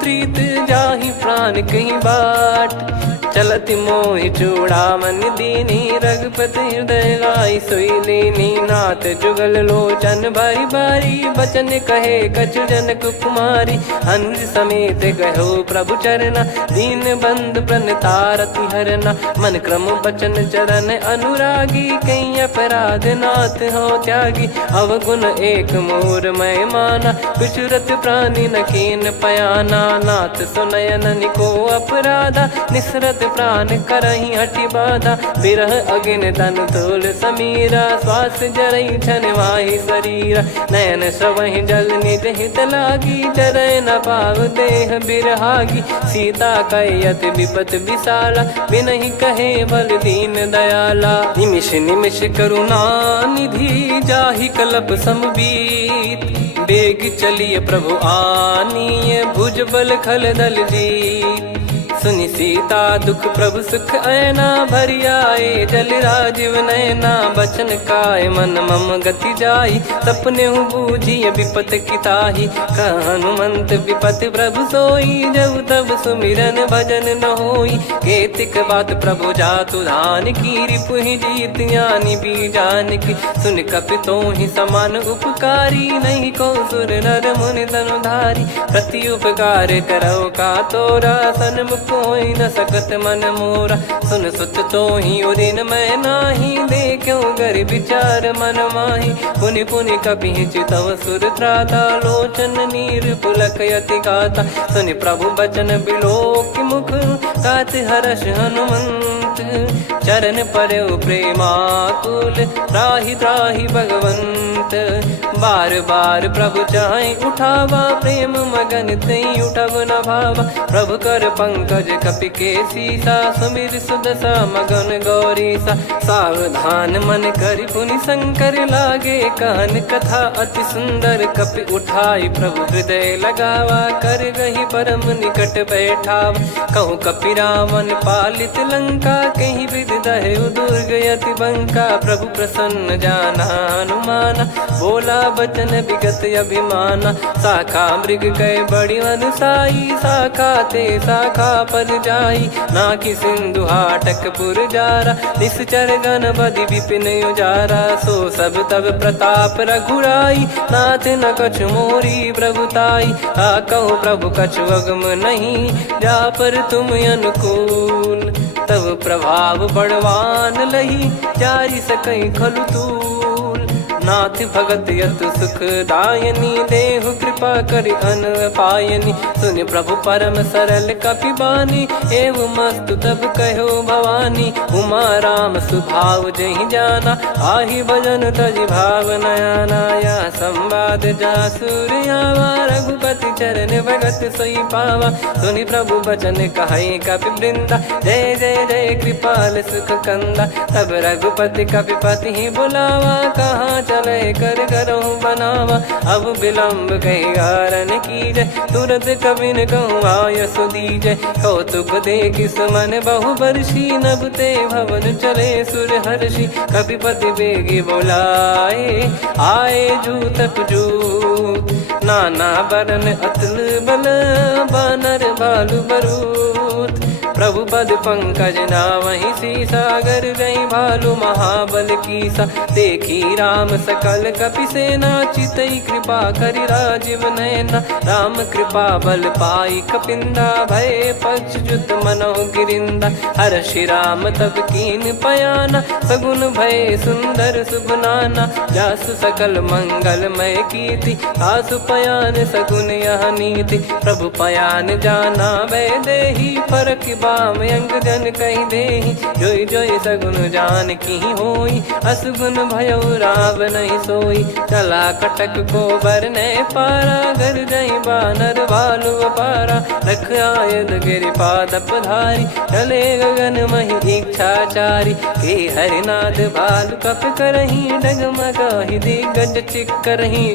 प्रीत जाहि प्राण कहीं बाट। चलत मोहि चूड़ामन दीनी रघुपति हृदय लाई सोई लीनी। नाथ जुगल लोचन बारी बारी बचन कहे कछु जनक कुमारी। अनुज समेत गयो प्रभु चरना दीन बंधु प्रणतारति हरना। मन क्रम बचन चरण अनुरागी कहीं अपराध नाथ हो त्यागी। अवगुण एक मोर मैं माना विचुरत प्राणी न कीन पयाना। नाथ सुनयन निको अपराधा निसरत प्राण करही हटि बाधा। बिरह अगिन तन तोल समीरा श्वास जरई छन माही शरीरा। नयन सवहि जल निज हित लागी जरय न पाव देह बिरहागी। सीता कयत विपत विशाला बिनहि कहे बल दीन दयाला। निमिष निमिष करुणा निधि जाहि कलप समबीत। बेग चलिए प्रभु आनीय भुज बल खल दल जीत। सुनि सीता दुख प्रभु सुख ऐना भरि आए जल राजीव नैना। बचन काय मन मम गति जाई सपने हूँ बूझिए विपत किताही। हनुमंत विपत प्रभु सोई जब तब सुमिरन भजन न होई। केतिक बात प्रभु जातु धान की रिपुहि जीत ज्ञानी बीजान की। सुन कपि तोहि समान उपकारी नहीं को सुर नर मुनि तनुधारी। प्रति उपकार करो का तोरा सन्मुख कोई न सकत मन मोरा। सुन सुत तो ही उदिन मैं नाही देखो गर विचार मन माही। पुनि पुनि कपि चितव सुर त्राता लोचन नीर पुलक यति गाता। सुनि प्रभु बचन बिलोक मुख गात हर्ष हनुमंत। चरण परयो प्रेमाकुल त्राहि त्राहि भगवंत। बार बार प्रभु चाहि उठावा प्रेम मगन तई उठब न भावा। प्रभु कर पंकज कपि के सीसा सुमिर सुदशा मगन गौरीसा। सावधान मन करि पुनि शंकर लागे कान कथा अति सुंदर। कपि उठाई प्रभु हृदय लगावा कर गही परम निकट बैठावा। कहूँ कपि रावण पालित लंका कहीं विद दहु दुर्ग यति बंका। प्रभु प्रसन्न जाना हनुमाना बोला बचन विगत अभिमाना। शाखा मृग गए बड़ी अनुसाई शाखा ते शाखा पर जाई। ना कि सिंधु हाटक पुर जारा निश्चर गण बदि विपिन उजारा। सो सब तब प्रताप रघुराई नाथ न कछु मोरी प्रभुताई। कहो प्रभु कछु अगम नहीं जा पर तुम अनुकूल। तब प्रभाव बड़वान लही जारी सकई खलु तूल। नाथ भगत यत सुख दायनी देहु कृपा करि अन पायनी। सुनि प्रभु परम सरल कपि बानी एवं मस्तु तब कहो भवानी। उमा राम सुभाव जहि जाना आहि भजन तजि भाव नयाना। या संवाद जासुर आवा रघुपति चरण भगत सोई पावा। सुनि प्रभु बचन कहै कपि वृंदा जय जय जय कृपाल सुख कंदा। तब रघुपति कपि पति ही बुलावा कहाँ चले कर करहु बनावा। अब विलम्ब कहीं कारण की जय तुरंत कवि न कहूँ आयस दीजय। कौतुक देख सुमन बहु बरसी नभ ते भवन चले सुर हर्षि। कपिपति बेगी बोलाए आए जूतप जूत। नाना बरन अतुल बल बानर बालु बरूत। प्रभु पद पंकज नावहि सीसागर गई भालु महाबल कीसा। देखी राम सकल कपि सेना चितई कृपा करि राजीव नयना। राम कृपा बल पाई कपिंदा भय पक्ष जुत मनोह गिरिंदा। हर्षि राम तब कीन पयाना सगुन भय सुंदर सुबनाना। जासु सकल मंगलमय कीर्ति आसु पयान सगुन यह नीति। प्रभु पयान जाना वै देहि फरक बाम अंग जन कहि देहि। जोई जोई सगुन जान की होई असगुन भयो राव नहीं सोई। चला कटक को बरने पारा घर जई बानर भालु अपारा। रख आयल गिरि पाद पधारी चले गगन महि इच्छाचारी। के हरिनाथ भालु कप करही डगमगाहि दिग्गज चिक्करही।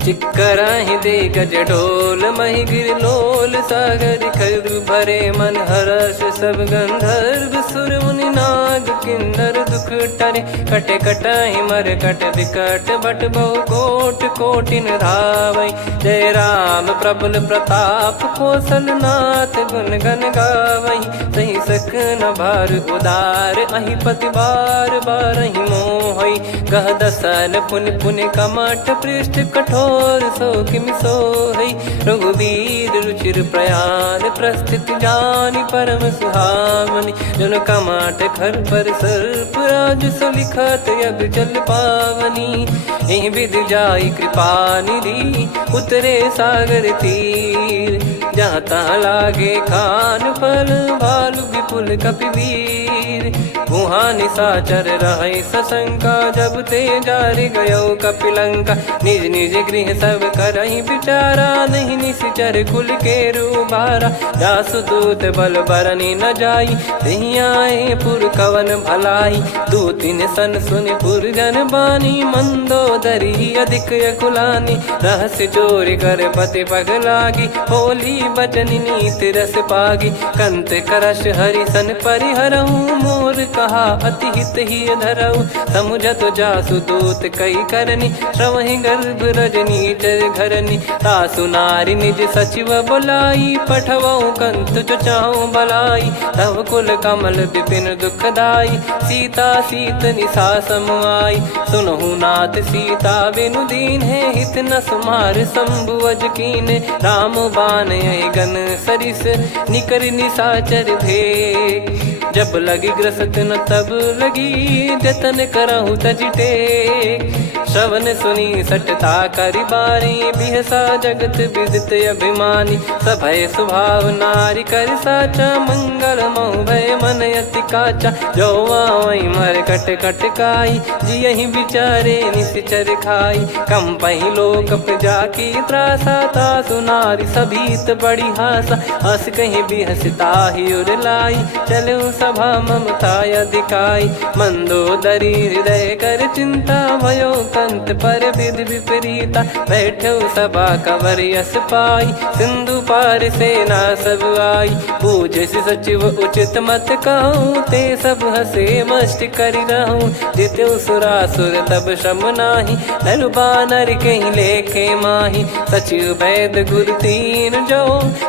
चिक्कराहि दे गज डोल महि गिर लोल सागर खरु भरे मन हर्ष सब गंधर्व सुर मुनि नाग किन्नर दुख टरे। कटे कटाहि मर कट विकट बट बहु कोट कोटिन धावई। जय राम प्रबल प्रताप कौशलनाथ गुण गण गावई। सही सक न भार उदार अहि पति बार बार ही मोहई। गह दसन पुन पुन कमठ पृष्ठ कठोर सो किम सोहई। रघुवीर रुचिर प्रयाण प्रस्थित जानि परम सुहावनी। जन कमठ खर पर सर्प राज सलिखत अब चल पावनी। एहि विध जाई कृपा निधि उतरे सागर तीर। जहाँ तहाँ लागे खान फल भालु विपुल कपिवीर। वहाँ निशाचर रहे सशंका जब ते जारि गयो कपिलंका। निज निज गृह सब करहि विचारा नहीं निश्चर कुल के रूबारा। जासु दूत बल बरनी न जाई तहि आए पुर कवन भलाई। दूतिन सन सुन पुर जन बानी मंदोदरी अधिक अकुलानी। रहस्य चोरी कर पति पग लागी होली बचन नीत रस पागी। कंत करश हरि सन परिहरहु मोर कहा अति हित ही धरऊ। समुझत जासु दूत कई करनी श्रवहि गर्भ रजनी चर घरनी। तासु नारी निज सचिव बुलाई पठवऊ कंत जो चाहू बलाई। तब कुल कमल विपिन दुखदाई सीता सीत निशा समुआई। सुनहु नाथ सीता बिनु दीन है हित न सुमार शंभु अज कीन। राम बान गन सरिस निकर निशाचर भेग। जब लगी ग्रसत न तब लगी जतन करहु तज टेक। श्रवण सुनी सटता करि बारी बिहसा जगत विदित अभिमानी। सभय स्वभाव नारी कर साचा मंगल मऊ भय मन अति काचा। जो आवई मर कट कट काई जियहि विचारे निश्चर खाई। कम पही लोक प्रजा की त्रासा तासु नारी सभीत बड़ी हासा। हस कहीं बिहसता ही उर लाई चलऊ सभा ममता अधिकाई। मंदोदरी हृदय कर चिंता भयो कंत पर विधि विपरीता। बैठो सभा कवर यस पाई सिंधु पार सेना सब आई। पूजे सचिव उचित मत कहूँ ते सब हसे मस्त करि रहूँ। जित्यु सुरासुर तब श्रम नाही धनु बानर कहीं लेखे माही। सचिव वैद गुरु तीन जो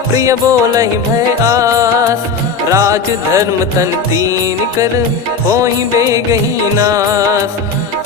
प्रिय बोलहि भय आस। राज धर्म तन तीन कर होहि बेगही नास।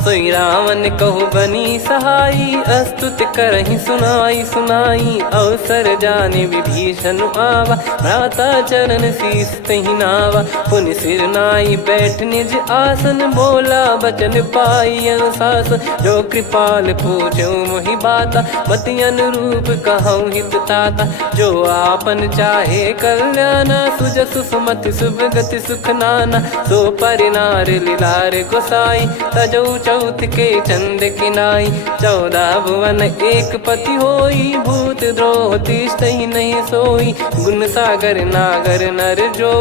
सोई रावण कहु बनी सहाई अस्तुत करहि सुनाई सुनाई। अवसर जाने विभीषण आवा भ्राता चरण शीस तहि नावा। पुनि सिर नाई बैठ निज आसन बोला बचन पाई अनुशासन। जो कृपाल पूछो मोहि बाता मति अनुरूप कहूँ हित ताता। जो आपन चाहे कल्याणा सुजसु सुमति शुभ गति सुख नाना। सो परिनार लीलार गोसाई तजौ चौथ के चंद किनाई। 14 भुवन एक पति होई भूत द्रोह तिष्ठहि नहीं सोई। गुण सागर नागर नर जो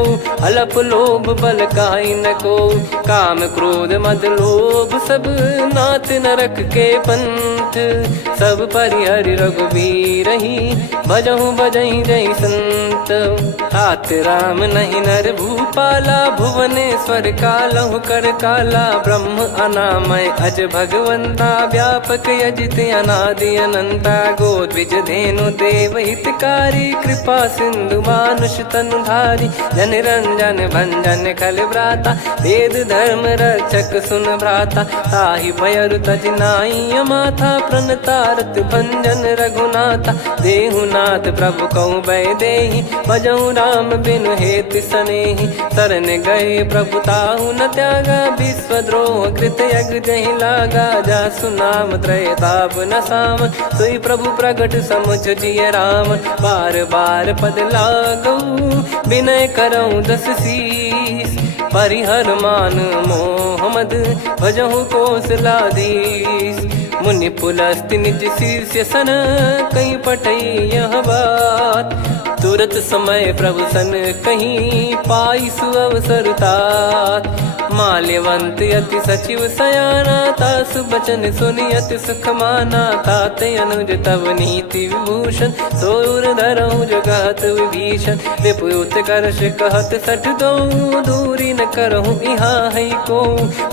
अलप लोभ बल काई न को। काम क्रोध मद लोभ सब नाथ नरक के पंथ। सब परिहरि रघुबीर ही भजहु भजहि जय संत। तात राम नहीं नर भूपाला भुवनेश्वर कालहु कर काला। ब्रह्म अनामय अज भगवंता व्यापक यजित अनादि अनंता। गोद्विज धेनु देव हितकारी कृपा सिंधु मानुष तनुधारी। जन रंजन भंजन खल व्राता वेद धर्म रक्षक सुन भ्राता। ताहि भयरु तज नाई माथा प्रणतारत भंजन रघुनाथा। देहुनाथ प्रभु कहु भय देहि भजहु राम बिनु हेतु सनेहि। शरण गए प्रभु ताहु न त्यागा विश्वद्रोह कृत यज्ञ जहि लागा। जासु नाम त्रय ताप न साम सोई प्रभु प्रगट समुझ जिय राम। बार बार पद लागऊ विनय करऊँ 10 शीस। परिहर मान मोह मद भजहु कौशलाधीश। मुनि पुलस्त्य निज शीर्ष सन कहीं पटई यह बात। तुरत समय प्रभु सन कहीं पाई सुअवसर तात। माल्यवंत अति सचिव सयाना, तासु बचन सुनि अति सुख माना। ताते अनुज तव नीति विभूषण, सोर धरहु जगत विभीषण। विपुत करश कहत सठ दो, दूरी न करहु इहाँ है को।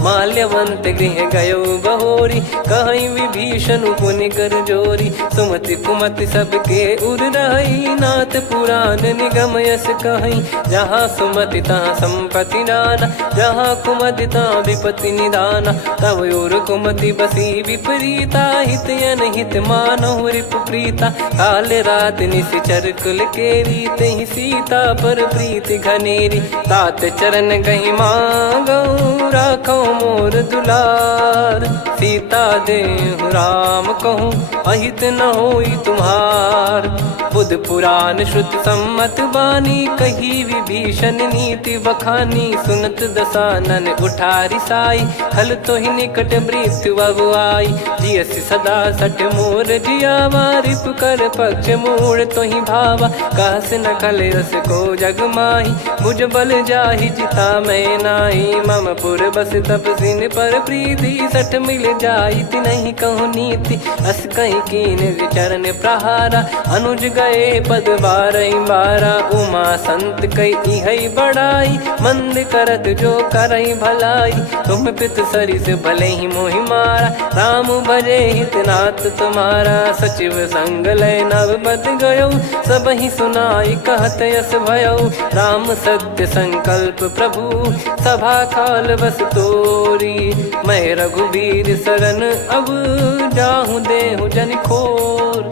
माल्यवंत गृह गयो बहोरी, कहीं विभीषण पुनि कर जोरी। सुमति कुमति सबके उर रही, नाथ पुराण निगम यस कहीं। जहाँ सुमति तहाँ संपत्ति नाना, जहाँ कुमति तहाँ विपत्ति निदाना। तब और कुमति बसी विपरीता, हित अनहित मानहु रिपु प्रीता। काल रात निश्चर कुल केरी, तहि सीता पर प्रीति घनेरी। तात चरण गहि मांगऊ, राखो मोर दुलार। सीता देहु राम कहूँ, अहित न होई तुम्हार। बुध पुराण श्रुत सम्मत बानी, कही विभीषण नीति बखानी। सुनत दसानन उठारी साई, खल तो ही निकट मृत्यु अब आई। जियसि सदा सठ मोर जियावा, रिप कर पक्ष मूड़ तो ही भावा। कहस न खल रस को जग माही, भुज बल जाहि जिता मैं नाई। मम पुर बस तप सिन पर प्रीति, सठ मिल जाई नहीं कहूँ नीति। अस कहीं कीन चरण प्रहारा, अनुज गए पद बारही बारा। उमा संत कई है बड़ाई, मंद करत जो करई भलाई। तुम पित सरिस भले ही मोहि मारा, राम भजे हित नाथ तुम्हारा। सचिव संग लय नव बद गयो, सब ही सुनाई कहत यस भयो। राम सत्य संकल्प प्रभु, सभा खाल बस तोरी। मैं रघुबीर शरण अब, जाहु देहु जन खोर।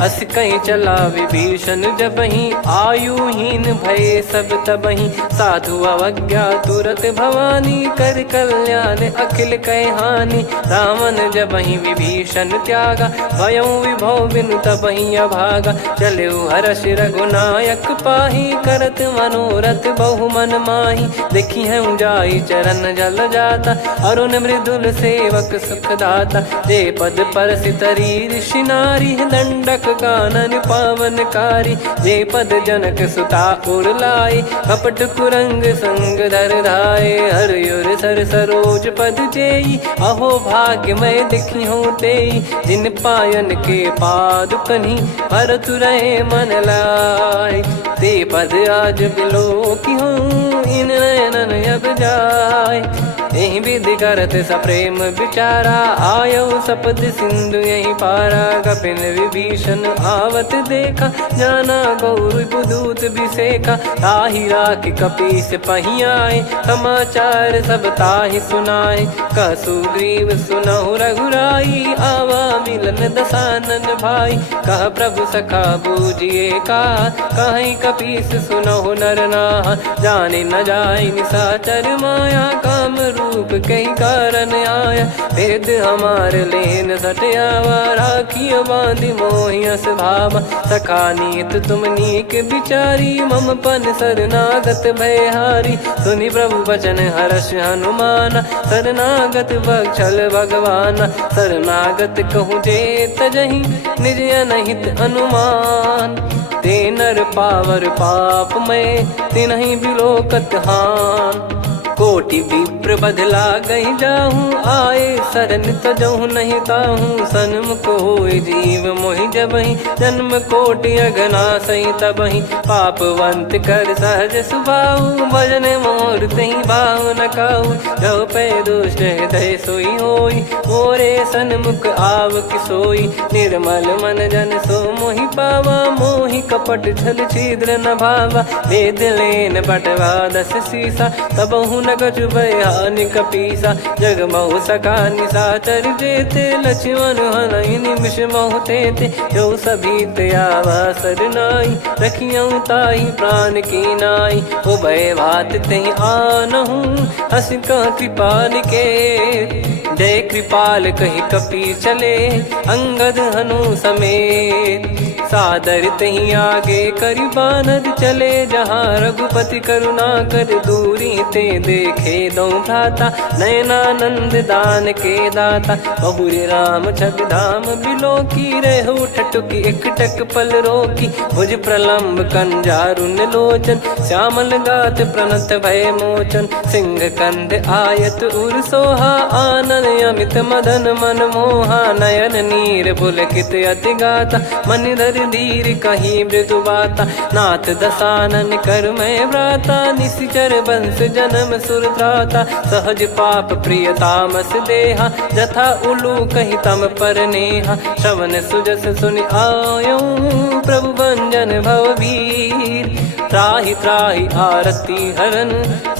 अस कहीं चला विभीषण जबहि, आयुहीन भय सब तबहि। साधु अवज्ञा तुरत भवानी, कर कल्याण अखिल कह हानि। रावण जबहि विभीषण त्यागा, भयउ विभव बिनु तबहि अभागा। चलऊ हर्ष रघुनायक पाही, करत मनोरथ बहु मन माही। देखी है जाई चरण जल जाता, अरुण मृदुल सेवक सुख दाता। जे पद पर सितरी ऋषि नारी, दंडक कानन पावनकारी। जे पद जनक सुता उर लाए, कपट कुरंग संग धर धाये। हरियुर सर सरोज पद जेई, अहो भाग्य मैं दिखी हूँ तेई। जिन पायन के पाद कन्ही, भरत रहे मन लाय। ते पद आज बिलो की हूँ, इन नयनन अब जाय। यही विधि करत सप्रेम विचारा, आयो सपद सिंधु यही पारा। कपिन विभीषण आवत देखा, जाना गौर बुदूत बिसेखा। ताहि राख कपीस पही आए, समाचार सब ताहि सुनाए। कह सुग्रीव सुनहु रघुराई, आवा मिलन दसानन भाई। कह प्रभु सखा बूझिए का, कहीं कपीस सुनहु नर नाहा। जाने न जाय निशाचर माया, काम रूप कई कारण आया। भेद हमार लेन सटयावा, राखिय बांधि मोहियस भावा। सखा नीत तुम नीक बिचारी, मम पन शरणागत भयहारी। सुनि प्रभु वचन हर्ष हनुमाना, शरणागत बक्षल भगवाना। शरणागत कहूँ जे तजहि, निज अनहित अनुमान। ते नर पावर पाप में, तिन्हि बिलोकत हान। कोटि विप्र बदला गई जाहूँ, आए शरण तजहु नहीं ताहूँ। सन्मुख होय जीव मोहि जबहि, जन्म कोटि अघना सही तबहि। पापवंत कर सहज सुभाऊ, भजन मोर तहि भाव न काऊ। जो पै दुष्ट हृदय सोई होई, मोरे सन्मुख आव किसोई। निर्मल मन जन सो मोहि पावा, मोहि कपट छल छिद्र न भावा। वेद लेन बटवा दस सीसा, तबहु न कछु भयानि कपीसा। जग महु सका निशाचर जेते, लक्ष्मण हनहि निमिष महु तेते। जो सभी त्यावा सरनाई, रखियऊ ताहि प्राण की नाई। उभय भात तहि आनहु, हस कह कृपाल के। जय कृपाल कहि कपी चले, अंगद हनु समेत। सादर तहीं आगे करी बानर चले जहाँ रघुपति करुणा कर दूरी ते देखे दो भ्राता नयनानंद दान के दाता बहुरी राम छग धाम बिलो की रेहू ठटुकी एकटक पल रोकी भुज प्रलंब कंजारुन लोचन श्यामल गात प्रणत भय मोचन सिंह कंद आयत उर सोहा आनन अमित मदन मन मोहा नयन नीर पुलकित अति गाता मन धर धीर कहीं मृदु बाता नाथ दसानन कर मैं व्राता निशिचर बंस जन्म सुरत्राता सहज पाप प्रिय तामस देहा जथा उलू कही तम पर नेहा श्रवण सुजस सुनि आयो प्रभु भंजन भववीर त्राहि त्राहि आरती हरन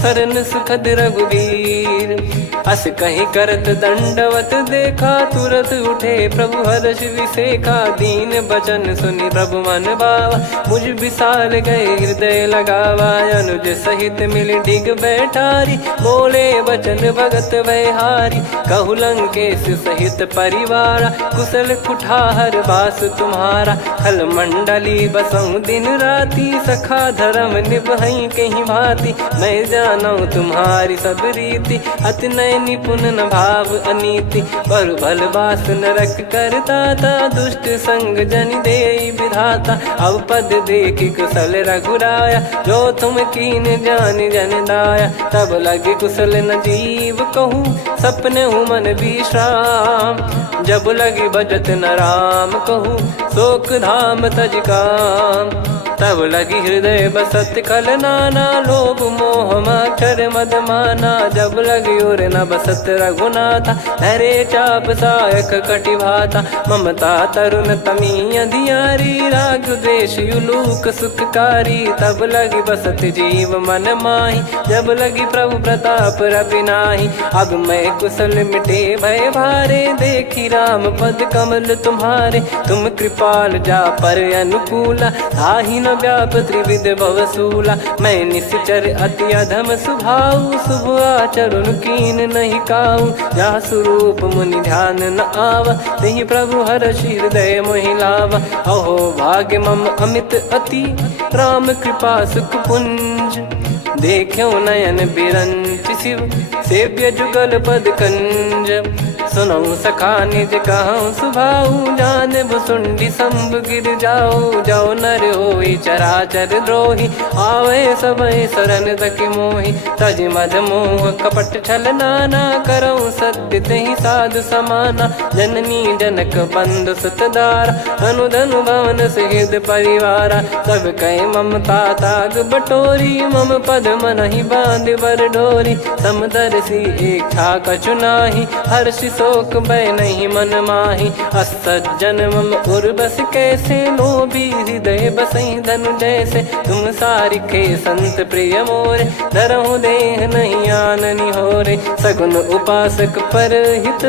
सरन सुखद रघुवीर अस कहीं करत दंडवत देखा तुरत उठे प्रभु हर्ष विसेखा दीन बचन सुनि प्रभु मन भावा मुझ विसार गए हृदय लगावा अनुज सहित मिल डिग बैठारी बोले बचन भगत वैहारी कहु लंकेश सहित परिवारा कुशल कुठार बास तुम्हारा खल मंडली बसऊं दिन राती सखा धर्म निभई कहीं भांति मैं जानू तुम्हारी सब रीति अति नय निपुण न भाव अनीति पर भल बास नरक करता था दुष्ट संग जन दे विधाता अब पद देखि कुशल रघुराया जो तुम कीन जान जन दाया तब लगे कुशल न जीव कहूँ सपने हूँ मन विश्राम जब लगे बजत न राम कहूँ शोक धाम तज काम तब लगी हृदय बसत कल नाना लोभ मोह मच्छर मद माना जब लगी उर न बसत रघुनाथा हरे चाप सायक कटि भाता ममता तरुण तमी अधियारी राग द्वेष युलूक सुखकारी तब लगी बसत जीव मन माही जब लगी प्रभु प्रताप रवि नाही अब मैं कुशल मिटे भय भारे देखी राम पद कमल तुम्हारे तुम कृपाल जा पर अनुकूला ताहि न व्याप त्रिविध भवसूला मैं निश्चर अति अधम सुभाऊ शुभ आचरण कीन नहीं काऊ जा स्वरूप मुनि ध्यान न आवा नहीं प्रभु हर्ष हृदय मोहिलावा अहो भाग्य मम अमित अति राम कृपा सुख पुंज देखो नयन बिरंच शिव सेव्य जुगल पद कंज सुनऊ सखा निज कहूँ सुभाऊ जान भुसुंडी संभ गिर जाओ जाओ नर होई चराचर द्रोही आवे सबय शरण तक मोहि तज मद मोह कपट छल नाना करऊँ सत्य तहि साधु समाना जननी जनक बंधु सुतदारा अनुधनु भवन सहित परिवारा सब कहे ममता ताग बटोरी मम पद मन ही बांध बर डोरी समदर्शी इच्छा कछु नाही हर्ष शोक भय नहीं मन माही असज्जन मम उर्वश कैसे लोभी हृदय बसई धनु जैसे तुम सारिखे संत प्रिय मोरे धरहु देह नहीं आननि होरे सगुन उपासक पर हित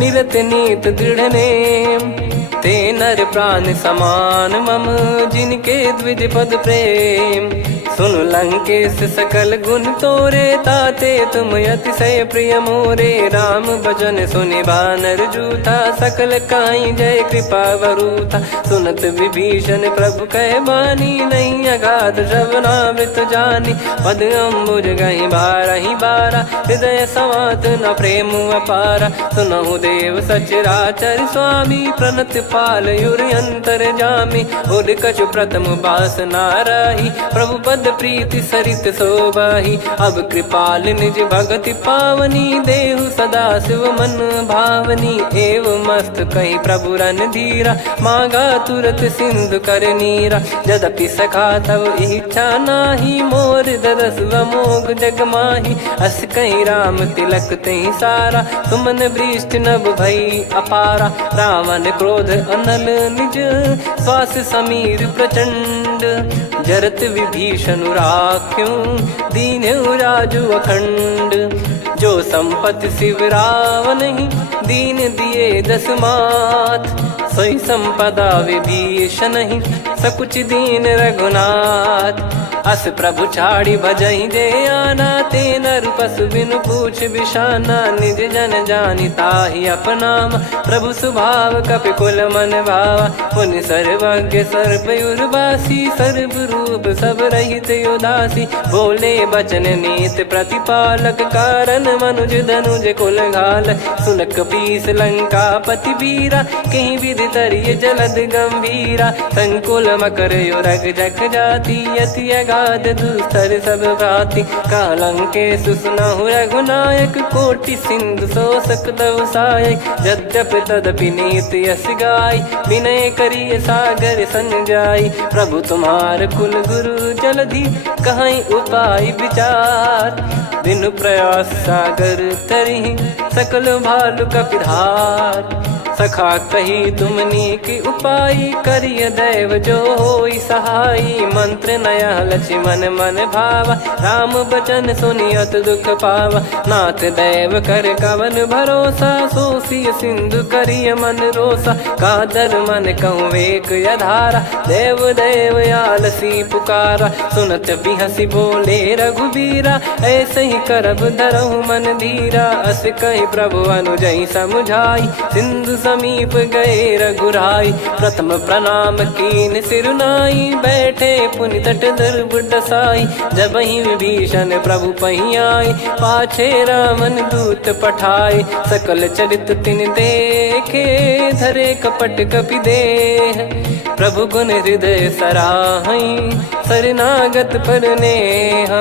निरत नीत दृढ़ नेम ते नर प्राण समान मम जिनके द्विज पद प्रेम सुन लंकेश सकल गुण तोरे ताते तुम अतिशय प्रिय मोरे राम भजन सुनि बानर जूथा सकल काई जय कृपा वरूथा सुनत विभीषण प्रभु कह बानी नहीं अगाध श्रवणामृत जानी पद अम्बुज गहि बारहि बारा हृदय समात न प्रेम अपारा सुनहु देव सचराचर स्वामी प्रणत पाल युर अंतर जामी उद कछु प्रथम बास नाराही प्रभु पद प्रीति सरित शोभाही अब कृपाल निज भगति पावनी देहु सदा शिव मन भावनी एव मस्त कही प्रभु रन धीरा मांगा तुरत सिंधु कर नीरा यद्यपि सखा तब इच्छा नाही मोर दरस मोग जग माही अस कहीं राम तिलक तही सारा सुमन वृष्टि नभ भई अपारा रावण क्रोध अनल निज श्वास समीर प्रचंड जरत विभीषण राख्यूं दीन्हु राजु अखंड जो संपत्ति शिव रावण ही दीन दिए दस मात सोई संपदा विभीषण ही सकुच दीन रघुनाथ अस प्रभु छाड़ी भजई जे आना, ते नर पशु बिनु पूछ बिशाना, निज जन जानी ताहि अपनाम, प्रभु स्वभाव कपि कुल मन भावा, पुनि सर्वज्ञ सर्वयुर्वासी, सर्व रूप सब रहित उदासी, बोले बचन नीत प्रतिपालक, कारण मनुज धनुज कुल घाल, सुन कपीस लंका पति वीरा, कहीं विधि तरिय जलद गंभीरा, संकुल मकर युरग जख जाति, अति अगाध दुस्तर सब भाति, कालंके सुसनहु रघुनायक, कोटि सिंधु शोषक तव सहायक, यद्यपि तदपि नीति यस गाय, विनय करिय सागर सन जाई, प्रभु तुम्हार कुल गुरु जलधि, कहीं उपाय विचार, बिनु प्रयास सागर तरि, सकल भालु कपिधार, सखा कही तुमनी की उपाय, करिय दैव जो होई सहाई, मंत्र नया लक्ष्मण मन भावा, राम बचन सुनियत दुख पावा, नाथ दैव कर कवन भरोसा, सोसिय सिंधु करिय मन रोसा, कादर मन कहूँ एक यधारा, देव देव आलसी पुकारा, सुनत बिहसी बोले रघुबीरा, ऐसे ही करब धरहु मन धीरा, अस कही प्रभु अनुजई समुझाई, सिंधु समीप गए रघुराई, प्रथम प्रणाम कीन सिरुनाई, बैठे पुनि तट दर्भ डसाई, जब ही विभीषण प्रभु पही आए, पाछे रामन दूत पठाए, सकल चरित तिन देखे, धरे कपट कपि देह, प्रभु गुण हृदय सराहई, शरणागत पर नेह,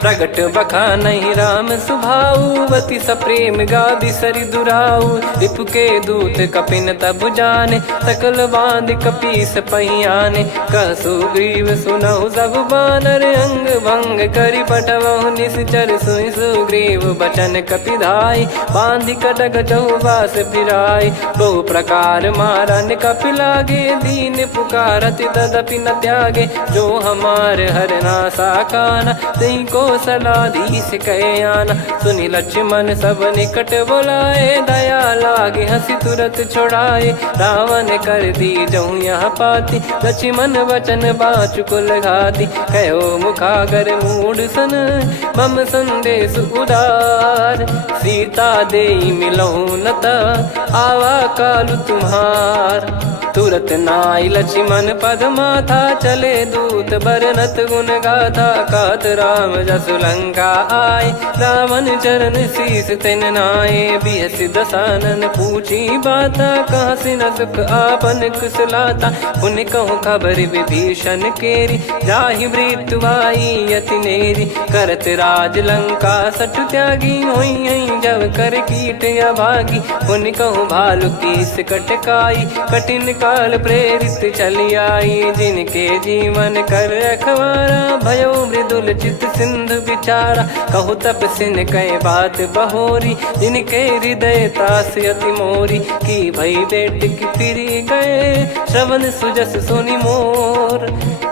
प्रगट बखानहि राम सुभाऊ, बति सप्रेम गादि सरि दुराऊ, रिपु के दूत कपिन तब जाने, सकल बांध कपीस पहियाने, कह सुग्रीव सुनहु सब बानर, अंग भंग करि पटवहु निश्चर, सुनि सुग्रीव बचन कपिधाई, बांधि कटक चौबास फिराई, बहु प्रकार मारन कपि लागे, दीन पुकारत तदपि न त्यागे, जो हमार हरना साकाना, तई को सलाधीश कहे आना, सुनि लक्ष्मण सब निकट बुलाए, दया लागे हंसी तुरत छोड़ाए, रावण कर दी जहूँ यहाँ पाती, लक्ष्मण वचन बाचु कुल घाती, कहो मुखागर मूड सन, मम संदेश उदार, सीता देई मिलहु नता, आवा कालु तुम्हार, तुरत नाई लक्ष्मण पद माथा, चले दूत बरनत गुण गाथा, कहत राम जसु लंका आए, रावण चरण शीस तिन नाये, बिहस दसानन पूछी बाता, कहाँ से न सुख आपन कुशलाता, पुन कहूँ खबर विभीषण केरी, जाहि मृत्यु आई यति नेरी, करत राज लंका सठ त्यागी, होई जब कर कीट अभागी, पुन कहूँ भालु कीस कटकाई, कठिन काल प्रेरित चली आई, जिनके जीवन कर रखवारा, भयो मृदुल चित सिंधु विचारा, कहु तप सिन कई बात बहोरी, जिनके हृदय तास अति मोरी, की भई बेट की फिरी गए, श्रवण सुजस सुनि मोर,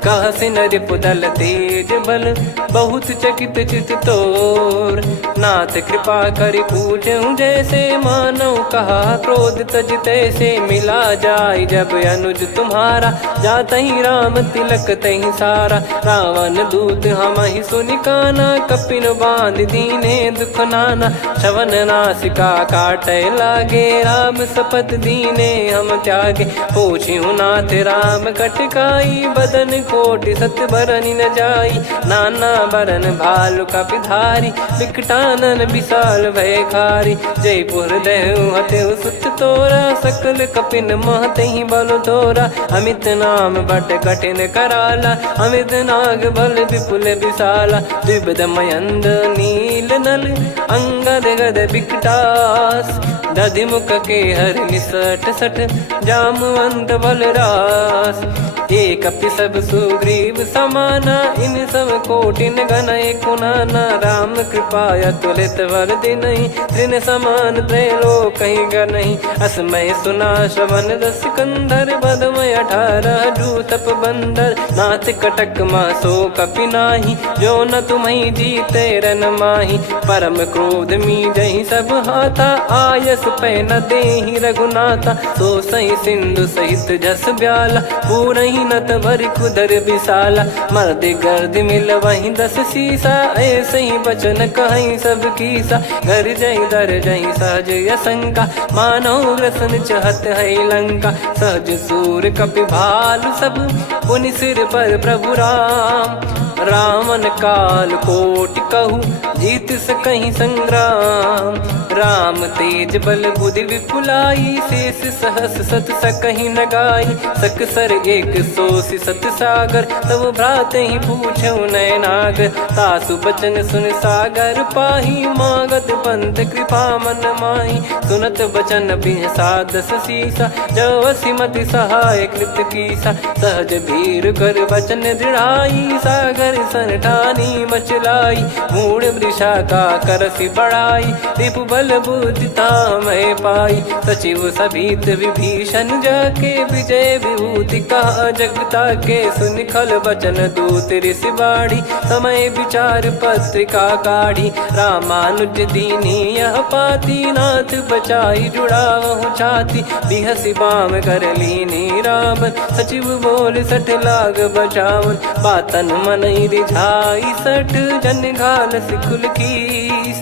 कह सिन रिपुदल तेज बल, बहुत चकित चित तोर, नाथ कृपा करि पूछऊं जैसे, मानव कहा क्रोध तज तैसे, मिला जाय जब अनुज तुम्हारा, जात ही राम तिलक तही सारा, रावण दूत हम ही सुनि काना, कपिन बांध दीने दुख नाना, श्रवण नासिका काटे लागे, राम सपत दीने हम त्यागे, पूछिहु नाथ राम कटकाई, बदन कोटि सत बरनि न जाई, नाना बरन भालु कपिधारी, विकटानन विशाल भयखारी, जयपुर देहु हतेउ सुत तोरा, सकल कपिन महतहि बल तोरा, अमित नाम बट कठिन कराला, अमित नाग बल विपुल विशाला, द्विविध मयंद नील नल, अंगद गद विकटास, दधिमुख के हर निसठ सठ, जामवंत बलरास, एक अपि सब सुग्रीव समाना, इन सब कोटिन गणय कुनाना, राम कृपा अतुलित वर दिनहि, तृण समान त्रैलोक कहीं गनहि, असमय सुना श्रवण रस कंधर, बदमय 18 जूतप बंदर, नाथ कटक मासो कपि नाही, जो न तुम्हि जीते रन माही, परम क्रोध मी जहि सब हाथा, आयस मानस पे न देहि रघुनाथा। सो सही सिंधु सहित जस ब्याला, पूरही नत भरि कुदर विशाला। मर्द गर्द मिल वही 10 सीसा, ऐसे ही बचन कहीं सब कीसा। घर जय दर जय सहज असंका, मानव ग्रसन चहत है लंका। सहज सूर कपि भालु सब, पुनि सिर पर प्रभु राम। रामन काल कोटि कहु, जीत सकहि संग्राम। राम तेज बल बुद्धि विपुलाई, शेष सहस सत सकहि न गाई। सकसर एक सोसी सत सागर, तब भ्रात ही पूछौ नयनागर। तासु बचन सुन सागर पाही, मांगत पंथ कृपा मन माही। सुनत बचन बिहसा 10 सीसा, जवसि मति सहाय कृत कीसा। सहज धीर कर बचन दृढ़ाई, सागर सन ठानी मचलाई। मूढ़ वृषा का करसि बढ़ाई, रिपु बल बुद्धि तामय पाई। सचिव सभीत विभीषण जाके, विजय विभूति कहा जगता के। सुनि खल बचन दूत ऋषि बाढ़ी, समय विचार पत्रिका काढ़ी। रामानुज दीनी यह पाती, नाथ बचाई जुड़ावहु छाती। बिहसि बाम कर लीनी रावण, सचिव बोल 60 लाग बचावन। बातन मनई रिझाई 60, जन घाल सिकुल कीस।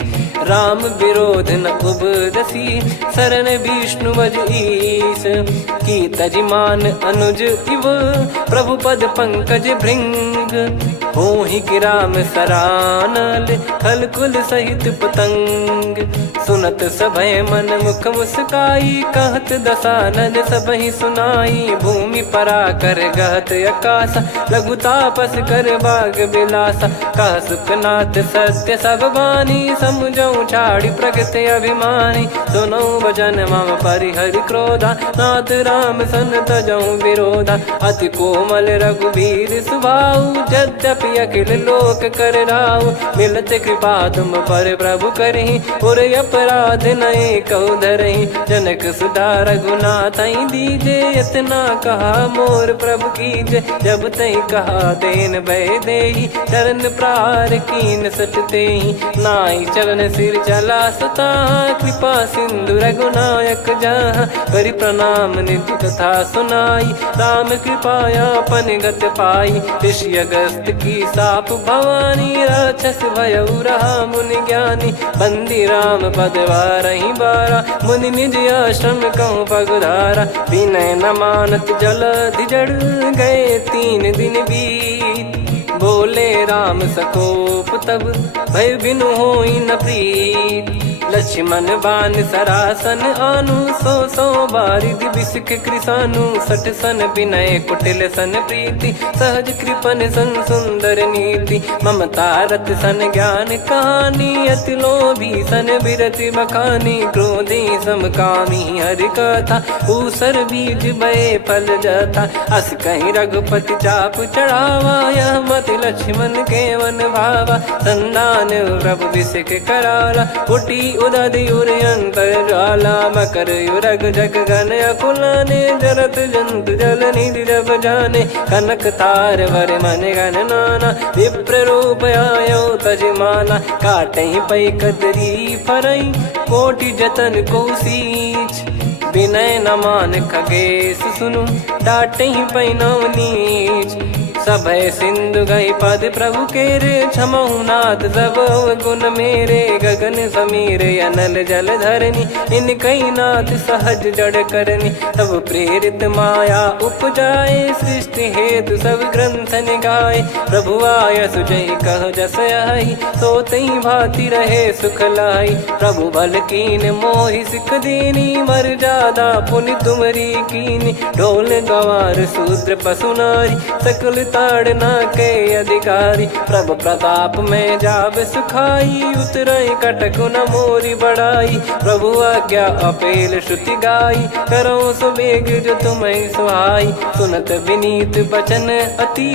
राम विरोध न उपदसी, शरण विष्णु बज ईस। की तजिमान अनुज इव, प्रभु पद पंकज भृंग। होहि कि राम सरानल, खल कुल सहित पतंग। सुनत सभय मन मुख मुस्काई, कहत दसानन सबहि सुनाई। भूमि परा कर गहत आकाशा, लघु तापस कर बाग बिलासा। कह सुखनाथ सत्य सब बानी, समझौ छाड़ी प्रगति अभिमानी। सुनो भजन मम परिहरि क्रोधा, नाथ राम सन तजौ विरोधा। अति कोमल रघुवीर सुभाऊ, यद्यपि अखिल लोक कर राऊ। मिलत कृपा तुम पर प्रभु करहि, और अपराध नए कौ धरहि। जनक सुधा रघुनाथ दीजे, इतना कहा मोर प्रभु कीजे। जब तई कहा देन भय देहि, चरण प्रार कीन सटतेहि। नाई चरण सिर चला सता, कृपा सिंधु रघुनायक जहाँ। करि प्रणाम निज कथा सुनाई, राम कृपाया पन गत पाई। ऋषि अगस्त की साप भवानी, राक्षस भयउ रहा मुनि ज्ञानी। बंदी राम पद वारहि बारा, मुनि निज आश्रम कहूँ पगधारा। विनय न मानत जलधि जड़, गए 3 दिन बीत। बोले राम सकोप तब, भय बिनु होई न प्रीत। लक्ष्मण बान सरासन आनु, 100 बारिधि बिसक कृसानु। 60 सन विनय कुटिल सन प्रीति, सहज कृपन सन सुंदर नीति। ममता रत सन ज्ञान कहानी, अति लोभी सन बिरति बखानी। क्रोधी समकामी हरि कथा, ऊसर बीज भय फल जथा। अस कहीं रघुपति चाप चढ़ावा, यह मति लक्ष्मण के वन भावा। संदान प्रभु बिसक कराला, कुटी उदधि उर अंतर ज्वाला। मकर युरग जग गन अकुलाने, जरत जंतु जल निधि जब जाने। कनक तार वर मन गण नाना, विप्र रूप आयो तजमाना। काटहि पै कतरी फरई, कोटि जतन को सींच। विनय न मान खगेश सुनु, डांटहि पै नव नीच। सभय सिंधु गई पद प्रभु केरे, क्षमहु नाथ सब गुण मेरे। गगन समीर अनल जल धरनी, इन कई नाथ सहज जड़ करनी। तब प्रेरित माया उपजाए, सृष्टि हेतु सब ग्रंथ निगाए। प्रभु आय सुजय कह जस आई, सोतहि भांति रहे सुख लाई। प्रभु बल कीन मोहि सिख दीनी, मर्यादा पुनि तुमरी कीनी। ढोल गवार शूद्र पशु नारी, सकल ताड़ना के अधिकारी। प्रभु प्रताप में जाब सुखाई, उतरई कटक न मोरी बढ़ाई। प्रभु आज्ञा अपेल श्रुति गाई, करो सुबेग जो तुम्हें सुहाई। सुनत विनीत बचन अति,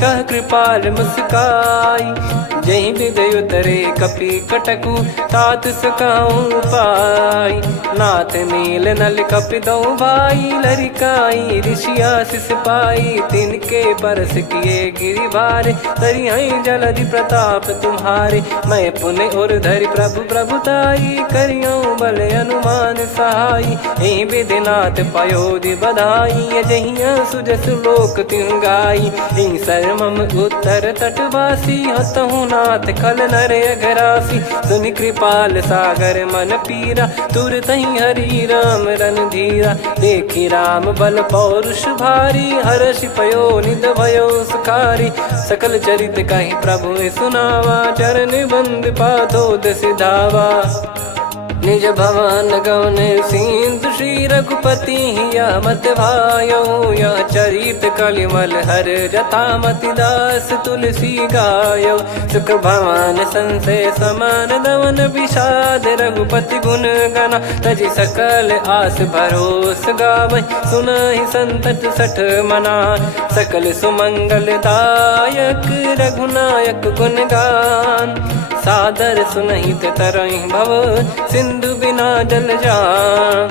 कह कृपाल मुस्काई। जही विदय उतरे कपि कटकु, तात सकाऊं पाई। नाथ नील नल कपि दो भाई, लरिकाई ऋषि आशीष पाई। तिनके परस किए गिरि बारे, तरी हई जलधि प्रताप तुम्हारे। मैं पुण्य और धरि प्रभु प्रभुताई, करियो बल अनुमान सहाई। ए विधिनाथ पयोधि बधाई, जहिया सुजस लोक तिहु गाई। ए सरमम उत्तर तटवासी, हतहु नाथ खल नर अघरासी। सुनि कृपाल सागर मन पीरा, तुरत ही हरि राम रन धीरा। देखी राम बल पौरुष भारी, हर्षि पयो निध भयो सुखारी। सकल चरित कहि प्रभु सुनावा, चरण बंद पाथो सिधावा। निज भवन गौन सिंधु श्री रघुपति या मत भायो। या चरित कलिमल हर जथा मति दास तुलसी गायो। सुख भवन संशय समान दवन विषाद, रघुपति गुण गना तजि सकल आस भरोस गावै। सुनहि संतत सठ मना, सकल सुमंगल दायक रघुनायक गुण गान। सादर सुनहित तरहि भव, सिंधु बिना जल जान।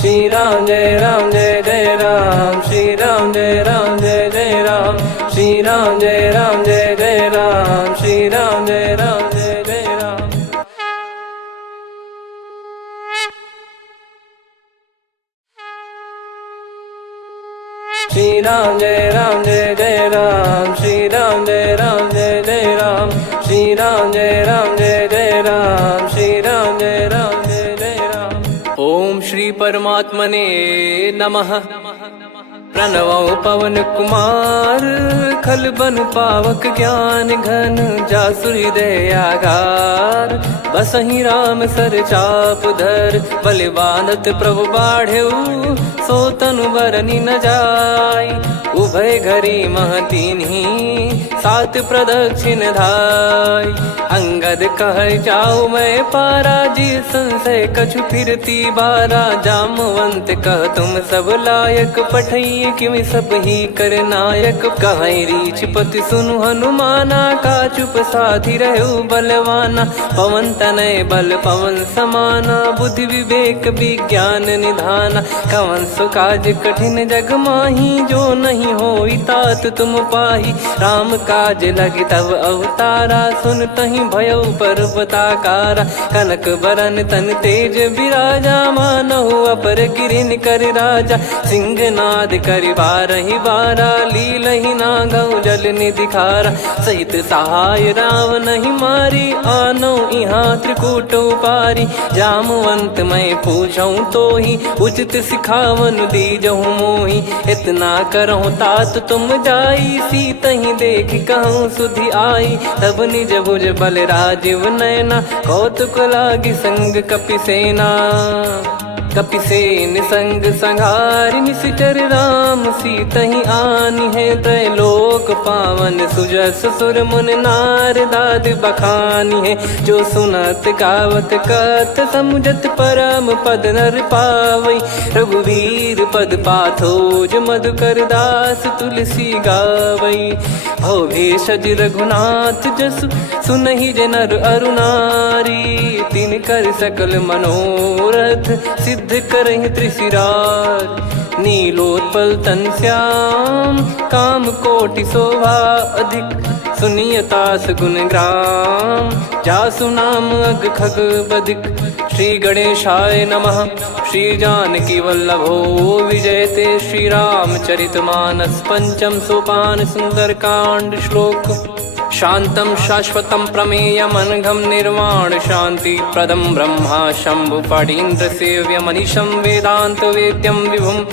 श्री राम जय राम जय जय राम, श्री राम जय राम जय जय राम। श्री राम जय राम जय जय राम, श्री राम जय राम जय जय राम। श्री राम जय राम जय जय राम, श्री राम जय राम जय जय राम। श्री राम जय राम जय जय राम, श्री राम जय राम जय जय राम। ओम श्री परमात्मने नमः। प्रणवो पवन कुमार, खल बन पावक ज्ञान घन। जासु हृदय आगार, बसहि राम सर चाप धर। बल बांधत प्रभु बाढ़ेऊ, सो तनु बरनि न जाय। उभय घरी मह दीन्ही, सात प्रदक्षिण धाय। अंगद कह जाऊ मैं पारा, जी संशय कछु फिरती बारा। जामवंत कह तुम सब लायक, पठइये किमि सब ही कर नायक। कहै रीछ पति सुनु हनुमाना, का चुप साधि रहु बलवाना। पवन तनय बल पवन समाना, बुद्धि विवेक विज्ञान निधाना। कवन सो काज कठिन जग माही, जो नहीं होई तात तुम पाही। राम काज लगी तब अवतारा, सुन तहि भयो पर्वताकारा। कनक बरन तन तेज बिराजा, मानहु अपर गिरिन कर राजा। सिंहनाद करि बारहि बारा, लीलहि नागौ जल निधि खारा। सहित सहाय रावण नहीं मारी, आनो इहाँ त्रिकूट उपारी। जामवंत मैं पूछऊँ तोहि, उचित सिखावन दीजहु मोहि। इतना करहु तात तुम जाई, सीतहि देख कहूँ सुधि आई। तब निज भुज बल राजीव नयना, कौतुक लागी संग कपिसेना। कपिसेन संग संहारि, निशिचर राम सीतहि आनि है। त्रैलोक पावन सुजस सुर मुन नार, दाद बखानी है। जो सुनत गावत कथ, समुझत परम पद नर पावै। रघुवीर पद पाथोज, मधुकर दास तुलसी गावै। भवेशज रघुनाथ जसु, सुनहि जे नर अरु नारी। तिन कर सकल मनोरथ, सिद्ध करहि त्रिशिराज। नीलोत्पल तन श्याम, काम कोटि शोभा अधिक। सुनियतास गुण ग्राम, जासु नाम अग खग बदिक। श्री गणेशाय नमः। श्री जानकी वल्लभो विजयते, श्री रामचरितमानस। पंचम सोपान सुंदरकांड श्लोक। शांतं शाश्वतं प्रमेयमनघं निर्वाण शांति प्रदं ब्रह्मा शंभु फणीन्द्र सेव्य मनीषं वेदांत वेद्यं विभुं।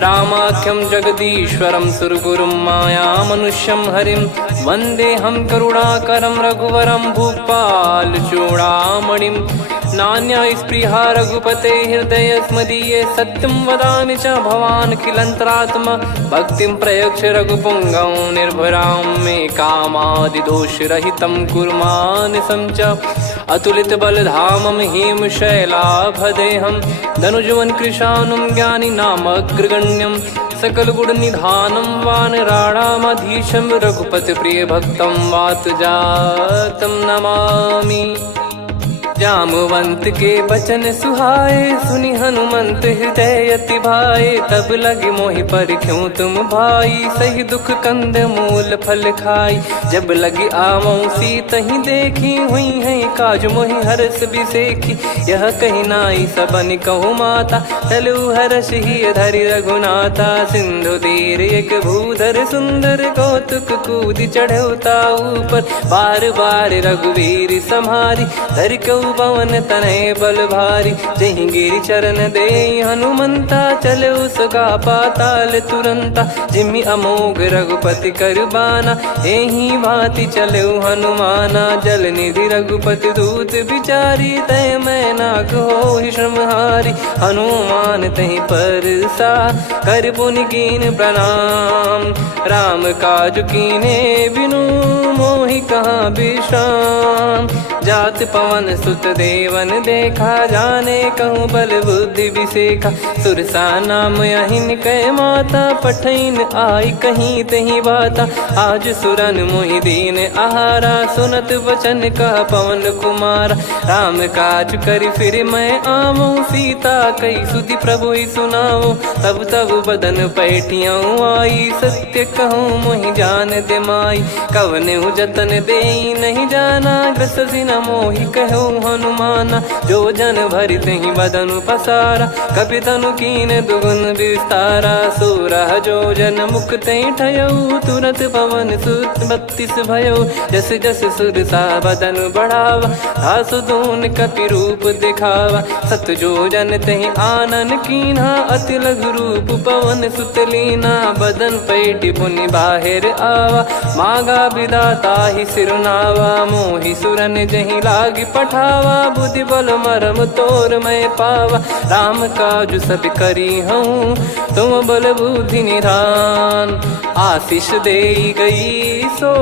रामाख्यं जगदीश्वरं सुरगुरुं माया मनुष्यं हरिं। वन्देऽहं करुणाकरं रघुवरं भूपाल चूडामणिं। नान्या स्पृहा रघुपते हृदय स्मदीये, सत्यं वदामि च भवानखिलन्तरात्मा। भक्तिं प्रयच्छ रघुपुङ्गं निर्भरां मे कामादिदोषरहितं कुर्मानिसं च। अतुलितबलधामं हेमशैलाभदेहं, धनुजवन कृशानुं ज्ञानिनामग्रगण्यं। सकलगुणनिधानं वानराणामधीशं, रघुपतिप्रियभक्तं वातजातं नमामि। जामवंत के बचन सुहाए, सुनि हनुमंत हृदय अति भाए। तब लगे मोहि पर क्यों तुम भाई, सही दुख कंद मूल फल खाई। जब लगी आवऊं सीतहि देखी, हुई है काज मोहि हरस बिसेखी। यह कही नाई सबन कहु माता, चलु हरष ही धरि रघुनाथा। सिंधु तीर एक भूधर सुंदर, कौतुक कूद चढ़ौता ऊपर। बार बार रघुवीर सम्हारी, धरि कऊ पवन तनय बल भारी। जहि गिरि चरण दे हनुमंता, चले उसका पाताल तुरंता। जिमि अमोघ रघुपति कर बाना, एहि भांति चले हनुमाना। जल निधि रघुपति दूत बिचारी, तय मैं नाग होहि श्रमहारी। हनुमान तहि परसा, कर पुनि कीन प्रणाम। राम काज कीने बिनु, मोहि कहाँ विश्राम। जात पवन सुत देवन देखा, जाने कहूँ बल बुद्धि विसेखा। सुरसा नाम अहिन कै माता, पठैन आई कहीं तहीं बाता। आज सुरन मोहि दीन आहारा, सुनत वचन कह पवन कुमारा। राम काज करि फिर मैं आवऊं, सीता कई सुधि प्रभु ही सुनाऊं। तब तब बदन पैठियाँ आई, सत्य कहूँ मोहि जान दे माई। कवने जतन दे नहीं जाना, ग्रसि न मोहि कहूँ हनुमाना। जो जन भरि तहि बदनु पसारा, कपि तनु कीन दुगुन विस्तारा। सोरह जो जन मुख तहि ठयऊ, तुरत पवन सुत 32 भयऊ। जस जस सुरसा बदन बढ़ावा, आसु दून कपि रूप दिखावा। सत जो जन तहि आनन कीन्हा, अति लघु रूप पवन सुत लीना। बदन पैटि पुनि बाहिर आवा, मांगा विधाता ही सिरुनावा। मोहि सुरन जहि लागी पठावा, बुद्धि बल मरम तोर मैं पावा। राम काज सब करी हूँ, तुम बल बुद्धि निधान। आशीष दे गई सो,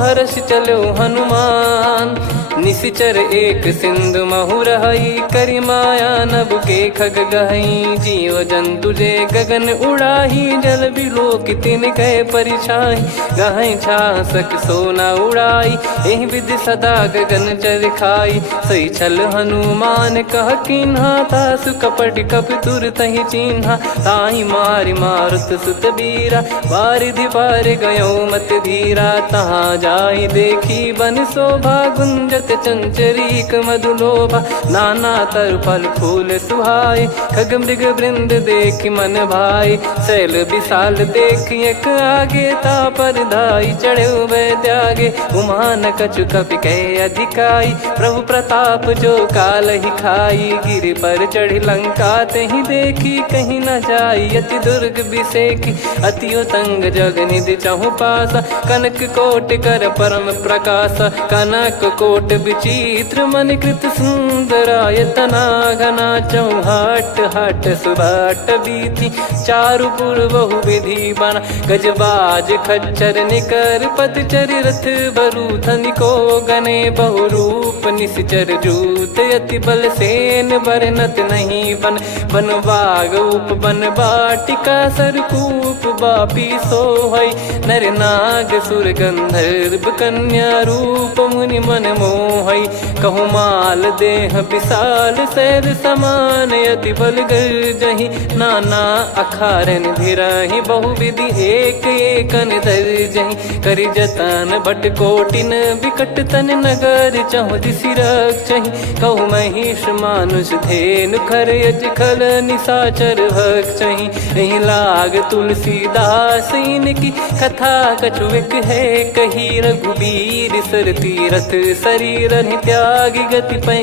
हर्ष चलो हनुमान। निशिचर एक सिंधु महु रहई, करि माया नभ के खग गहई। जीव जंतु जे गगन उड़ाही, जल बिलोक तिन कह परिछाई। गहई छासक सोना उड़ाई, एहि विधि सदा गगन चर खाई। सही छल हनुमान कह कीन्हा, तासु कपट कपि तुर तहि चिन्हा। ताहि मारि मारुत सुत बीरा, वारिधि पार गयो मत धीरा। तहाँ जाई देखी बन शोभा, गुंजत चंचरीक मधुलोभा। नाना तर फल फूल सुहाए, खग मृग वृंद देख मन भाई। शैल विशाल देख एक आगे, तापर धाई चढ़े वै त्यागे। उमा न कछु कपि कह अधिकाई, प्रभु प्रताप जो काल ही खाई। गिरि पर चढ़ी लंका तहि देखी, कहीं न जाई अति दुर्ग बिसेखी। अति उतंग जग निधि चहु पासा, कनक कोट कर परम प्रकाशा। कनक कोट विचित्र मन कृत सुंदरायतना। घना चौहाट हाट सुबाट बीती, चारु पुर बहु विधि बना। गजबाज खच्चर निकर पतचर, रथ बरु धनिको गने। बहु रूप निश्चर जूत, अति बल सेन बरनत नहीं बन। बन बाग उप बन बाटिका, सरकूप बापी सोहई। नर नाग सुर गंधर्व कन्या, रूप मुनि मन मोहई। कहु माल देह विशाल, सैर समान अति बल गर्जहि। नाना अखारन भिरहि, बहु विधि एक एकन धरजहि। करि जतन भट कोटिन, विकट तन नगर चहु दिसि रक्षहि। कहु महिष मानुष धेनु, खर यज खल निशाचर भक्षहि। एहि लाग तुलसीदास इनकी, कथा कछु एक है कही। रघुबीर सर तीरथ शरीर, त्यागी गति पै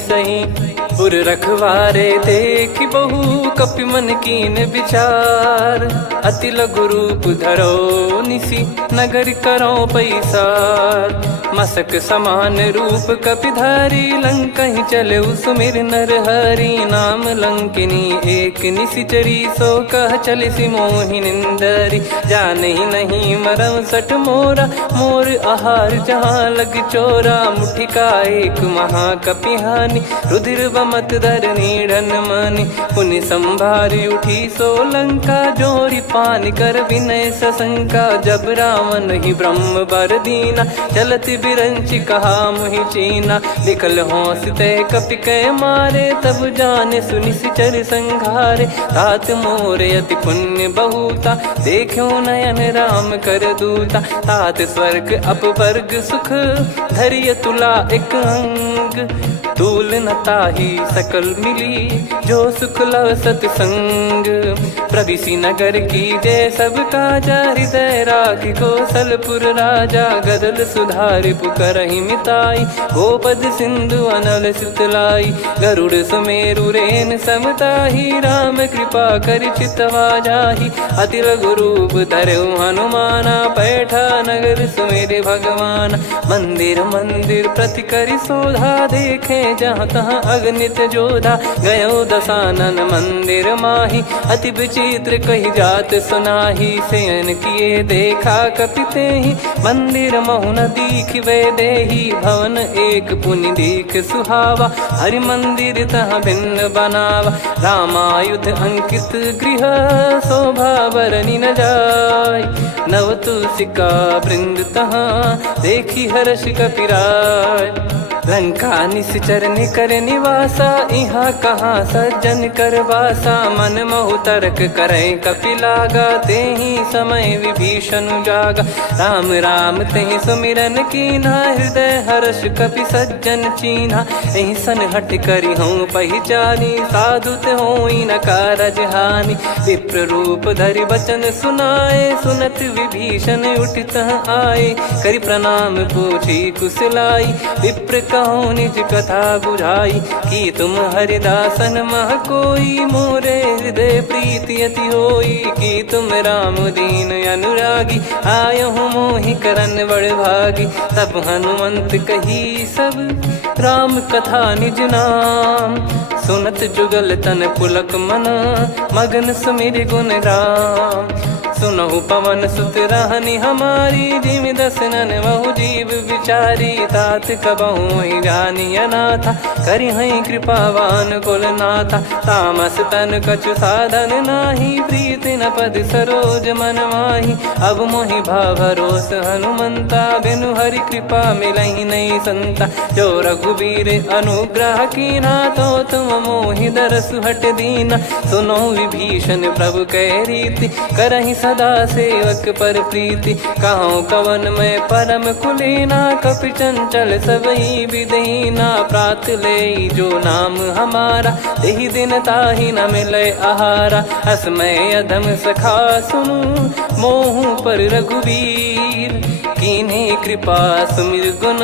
सही। पुर रखवारे देखि बहु, कपि मन कीन विचार। अति लघु रूप धरो निसी, नगर करो पैसार। मसक समान रूप कपिधारी, लंकहि चले सुमिर नर हरि। नाम लंकिनी एक निशिचरी, सो कह चलिसि मोहि निंदरी। जानहि नहीं मरम सठ मोरा, मोर आहार जहाँ लग चोरा। मुठिका एक महाकपिहानि, रुधिर मत धरनी ढन मानी। पुनि संभारी उठी सोलंका, जोरी पान कर विनय सशंका। जब रावण ही ब्रह्म बर दीना, चलत बिरंच कहा मुहि चीना। निकल होंस तय कपि कै मारे, तब जाने सुनि सिचर संघारे। तात मोर अति पुण्य बहुता, देखो नयन राम कर दूता। तात स्वर्ग अपवर्ग सुख, धैर्य तुला एक अंग। तूल न ताहि सकल मिली, जो सुख लव सतसंग। प्रविसी नगर की जय सब काजा, हृदय राखि कौशलपुर राजा। गदल सुधारि पुकारहि मिताई, गोपद सिंधु अनल सितलाई। गरुड़ सुमेरु रेन समताहि, राम कृपा कर चितवा जाहि। अति लघु रूप धरऊ हनुमाना, पैठा नगर सुमेरे भगवान। मंदिर मंदिर प्रति करि शोधा, देखे जहाँ तहाँ अगणित जोधा। गयो दशानन मंदिर माही, अति विचित्र कही जात सुनाही। शयन किए देखा कपिते ही, मंदिर महु न दीख वे देही। भवन एक पुनि दीख सुहावा, हरि मंदिर तहाँ भिन्न बनावा। रामायुध अंकित गृह, शोभा बरनी न जाय। नव तुलसी का वृंद तहाँ, देखी हर्ष कपिराय। लंका निश्चर निकर निवासा, यहाँ कहाँ सज्जन कर वासा। मन महु तर्क करें कपिलागा, तेहि समय विभीषण जागा। राम राम तेहि सुमिरन कीन्हा, हृदय हर्ष कपि सज्जन चीन्हा। एहि सन हट करि हूँ पहिचानी, साधु ते होई न कारज हानि। विप्र रूप धरि बचन सुनाए, सुनत विभीषण उठित आए। करि प्रणाम पूछी कुशलाई, विप्र कहो निज कथा बुझाई। कि तुम हरिदासन मह कोई, मोरे हृदय प्रीति अति होई। कि तुम राम दीन अनुरागी, आयहु मोहि करन बड़ भागी। तब हनुमंत कही सब, राम कथा निज नाम। सुनत जुगल तन पुलक मना, मगन सुमिर गुण राम। सुनहु पवन सुत रहनी हमारी, जिमि दसनन महु जीव विचारी। तात कबहु ही जानी अनाथा, करि हई कृपावान कुल नाथा। तामस तन कछु साधन नाही, प्रीति न पद सरोज मन माही। अब मोहि भाव भरोस हनुमंता, बिनु हरि कृपा मिलहि नहीं संता। जो रघुबीर अनुग्रह कीना, तो तुम मोहि दरसु हट दीना। सुनो विभीषण प्रभु कह रीति, करहि सदा सेवक पर प्रीति। कहूँ कवन में परम कुलीना, कपि चंचल सबई विदहीना। प्रात ले जो नाम हमारा, तेहि दिन ताहि न मिले आहारा। असमय अधम सखा सुनु, मोहु पर रघुवीर। कीन्हे कृपा सुमिर गुण,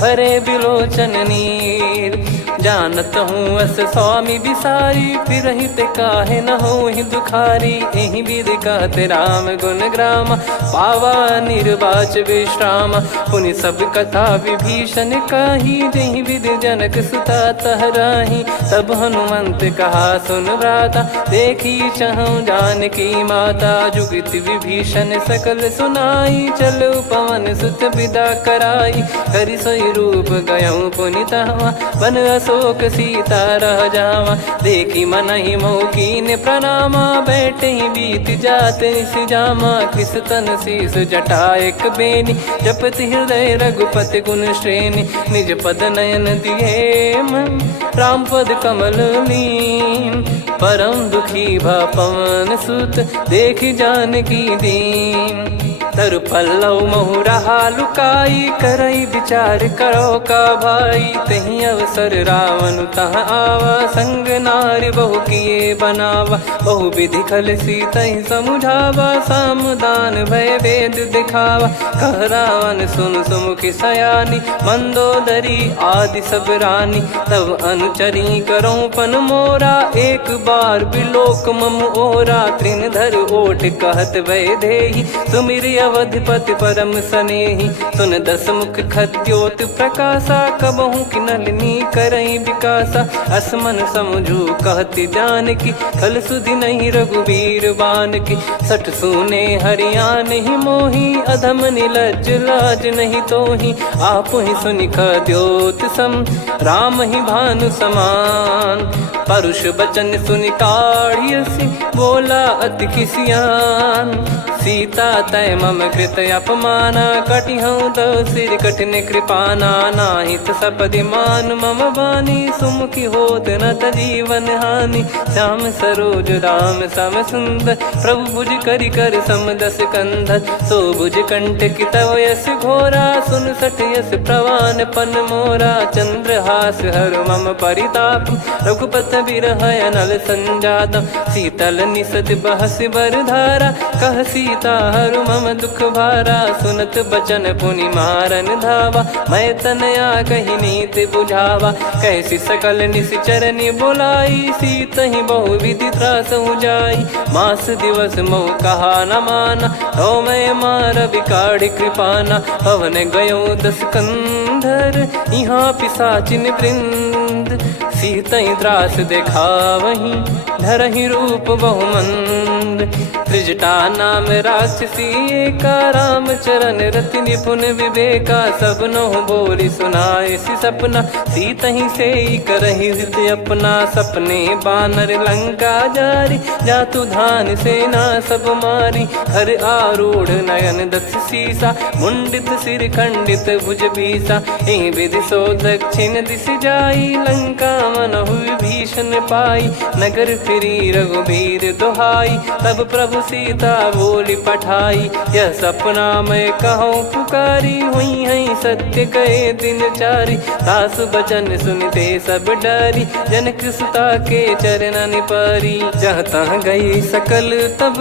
भरे बिलोचन नीर। जानत हूँ अस स्वामी बिसारी, फिर हित काहे न हो ही दुखारी। एहि विधि कहते राम गुण ग्राम, पावा निर्वाच विश्राम। पुनि सब कथा विभीषण काही, जहि विधि जनक सुता तहराही। तब हनुमंत कहा सुन भ्राता, देखी चहु जानकी माता। जुगित विभीषण सकल सुनाई, चलो पवन सुत विदा कराई। करि सोई रूप गयऊँ पुनि तहवा, बन अशोक सीता रह जावा। देखी मनहि मोह कीन्ह प्रणामा, बैठे ही बीत जात निस जामा। किस तन शीस जटा एक बेनी, जपति हृदय रघुपति गुण श्रेणी। निज पद नयन दिए मन, राम पद कमल लीन। परम दुखी भा पवन सुत, देखि जानकी दीन। तरु पल्लव महु रहा लुकाई, करई विचार करो का भाई। तहि अवसर रावण तहाँ आवा, संग नार बहु किए बनावा। बहु विधि खल सीतहि समुझावा, सामदान भय वेद दिखावा। कह रावण सुन सुमुखि सयानी, मंदोदरी आदि सब रानी। तब अनुचरी करो पन मोरा, एक बार बिलोक मम ओरा। तृण धर ओट कहत वै देहि, सुमिर अवधिपति परम सनेही। सुन दस मुख खद्योत प्रकाशा, कबहू की नलिनी करई विकासा। असमन समझू कहती जान की, खल सुधि नहीं रघुबीर बान की। सठ सुने हरियाण ही मोही, अधम निलज लाज नहीं तोही। आप ही सुनि खद्योत सम, राम ही भानु समान। परुष बचन सुनि काढ़ियसि, बोला अति किसियान। सीता तय मम कृत अपमाना, कटिहऊँ दो सिर कठिन कृपाना। नाहित सपदि मान मम बानी, सुमुखी होत न जीवन हानि। श्याम सरोज राम सम सुंदर, प्रभु भुज करि कर सम दस कंधर। सो भुज कंटक तव यस घोरा, सुन सठ यस प्रवान पन मोरा। चंद्रहास हर मम परिताप, रघुपत बिरह अनल संजातम। शीतल निसत बहस बर धारा, कह सीता हरु मम दुख भारा। सुनत बचन पुनि मारन धावा, मैं तनया कही नीत बुझावा। कैसी सकल निश्चरनि बोलाई, सीत ही बहु विधि त्रास जाई। मास दिवस मोह कहा न माना, तो मैं मार बिकाढ़ कृपाना। पवन गयो दस कंधर, यहाँ पिशाचिन वृंद। सीतई त्रास देखावहीं, धरहि रूप बहुमंद। त्रिजटा नाम राक्षसी एका, राम चरण रति निपुण विवेका। सबनो बोली सुनाए सि सपना, सीतहि से करहि हित अपना। सपने बानर लंका जारी, जातु धान सेना सब मारी। हर आरूढ़ नयन दस सीसा, मुंडित सिर खंडित भुज बीसा। एहि विधि सो दक्षिण दिश जाई, लंका मनहु भीषण पाई। नगर फिरी रघुबीर दोहाई, तब प्रभु सीता बोली पठाई। यह सपना मैं कहूँ पुकारी, हुई है सत्य कहे दिन चारी। सासु बचन सुनते सब डरी, जनक सुता के चरण परी। जहाँ तहाँ गई सकल तब,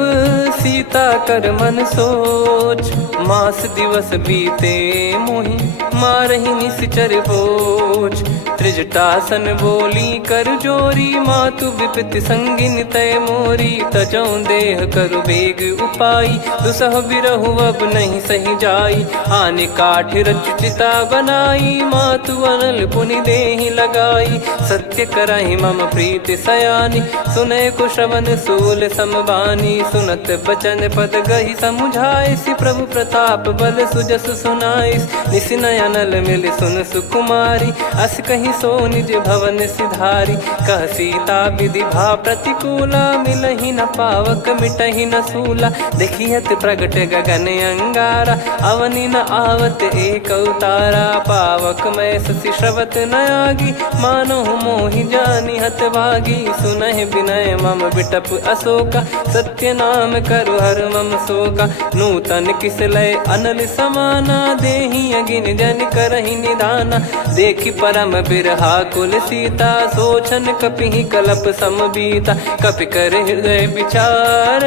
सीता कर मन सोच। मास दिवस बीते मोहि, मारहि निश्चर बोझ। त्रिजटासन बोली कर जोरी, मातु विपति संगिन तय मोरी। तजौ देह करु बेग उपाई, दुसह बिरहु अब नहीं सही जाई। आने काठ रचिता बनाई, मातु अनल पुनि देहि लगाई। सत्य करहि मम प्रीति सयानी, सुनय को श्रवण सूल समबानी। सुनत बचन पद गहि समुझाए, सि प्रभु प्रताप बल सुजस सुनाइस। निस नयनल मिल सुन सुकुमारी, अस कहि सो निज भवन सिधारी। कह सीता विधि भा प्रतिकूला, मिलहि न पावक मिटहि न सूला। देखियत प्रगट गगन अंगारा, अवनि न आवत एक अवतारा। पावक मैं ससि श्रवत न आगी, मानो मोहि जानि हत भागी। सुनहि विनय मम बिटप अशोका, सत्य नाम करु हर मम शोका। नूतन किस लय अनल समाना, देहि अगिन जन करहि निदाना। देखि परम बिरहा कुल सीता, सोचन कपिहि कलप समबीता। कपि कर हृदय विचार,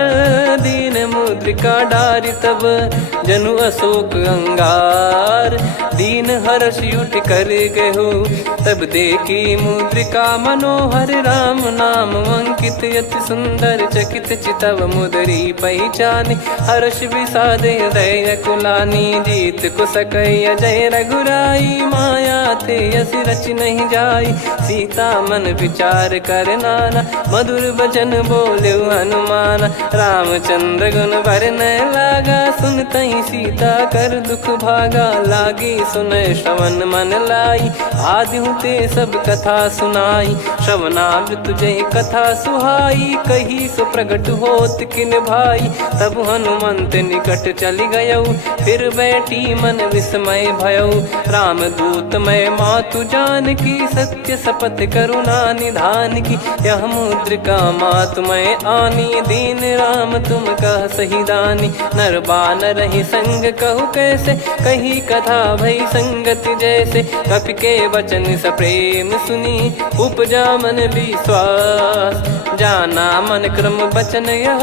दीन मुद्रिका डारि तब। जनु अशोक अंगार, दीन हर्ष उठ कर गहु। तब देखी मुद्रिका मनोहर, राम नाम अंकित अति सुंदर। चकित चितव मुदरी पहचाने, हर्ष विषाद हृदय कुलानी। जीत को सकय अजय रघुराई, माया थे यस रच नहीं जाई। सीता मन विचार कर नाना, मधुर वचन बोले हनुमान। रामचंद्र गुण भरने लागा, सुनतहि सीता कर दुख भागा। लागी सुनय श्रवण मन लाई, आदि ते सब कथा सुनाई। श्रवणाब तुझे कथा सुहाई, कही सो प्रगट होत किन भाई। तब हनुमंत निकट चली गयौ, फिर बैठी मन विस्मय भयौ। राम दूत मैं मातु जान की, सत्य शपथ करुणा निधान की। यह मुद्रिका मातु मैं आनी, दीन राम तुम कह सही दानी। नर बानर ही संग कहु कैसे, कही कथा भई संगति जैसे। कपि के वचन सप्रेम सुनी, उपजा मन विश्वास। जाना मन क्रम बचन यह,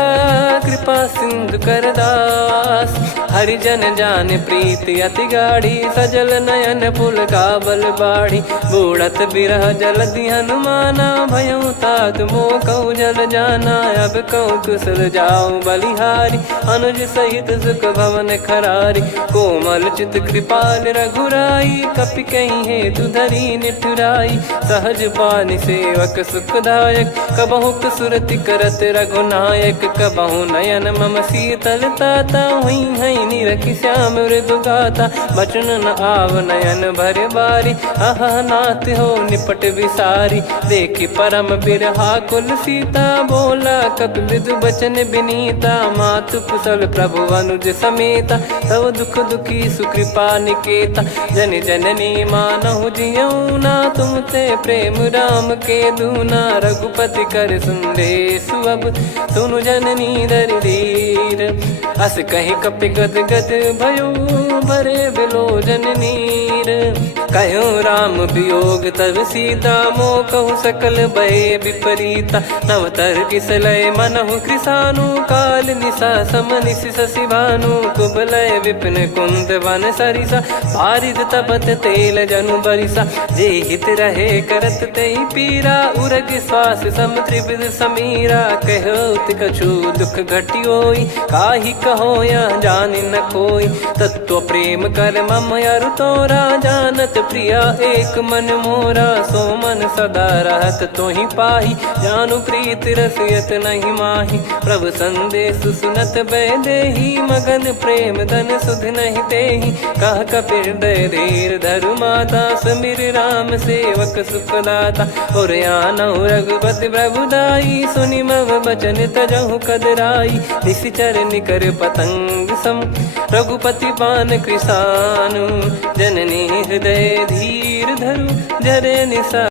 कृपा सिंधु कर दास। हरिजन जान प्रीति अति गाढ़ी, सजल नयन पुल काबल बाढ़ी। बूढ़त बिरह जलधि हनुमाना, भयउ तात मोह कहु जल जाना। अब कहु कुशल जाऊ बलिहारी, अनुज सहित सुख भवन खरारी। कोमल चित कृपाल रघुराई, कपि कहीं हेतु धरी निठुराई। सहज पानि सेवक सुखदायक, कबहु सुरति करत रघुनायक। कबहु नयन मम शीतल ताता, हुई है निरखि श्याम मृदु गाता। बचन न आव नयन भर बारी, अह नाथ हो निपट विसारी। देखि परम बिरहा कुल सीता, बोला कपि मृदु बचन बिनीता। मातु कुशल प्रभु अनुज समेता, तव दुख दुखी सुकृपा निकेता। जन जननी मानहु जियऊ ना, तुम ते प्रेम राम के दूना। रघुपति कर संदेश अब, सुनु जननी दर धीर। अस कहीं कपि गद गद भयो, भरे बिलोचन नीर। कहूँ राम वियोग तब सीता, मोह कहूँ सकल भय विपरीता। नवतर किसलय मनहु कृसानु, काल निशा समनिश शशि भानु। कुबलय विपिन कुंद वन सरिसा, पारिद तपत तेल जनु बरिसा। जे हित रहे करत तेहि पीरा, उरग श्वास सम त्रिविध समीरा। कहत कछु दुख घटियोई, काहि कहो या जानि न कोई। तत्व प्रेम कर मम अरु तोरा, जानत प्रिया एक मन मोरा। सो मन सदा रहत तोहि पाही, जानु प्रीत रसियत नहीं माही। प्रभु संदेश सुनत बैदेही, मगन प्रेम धन सुध नहीं तेहि। कह कपि हृदय धीर धरु माता, समिर राम सेवक सुखदाता। और आनहु रघुपति प्रभुदाई, सुनि मम बचन तजहु कदराई। निशिचर निकर पतंग सम, रघुपति पान कृसानु। जननी हृदय धीर धरु, जरे निशा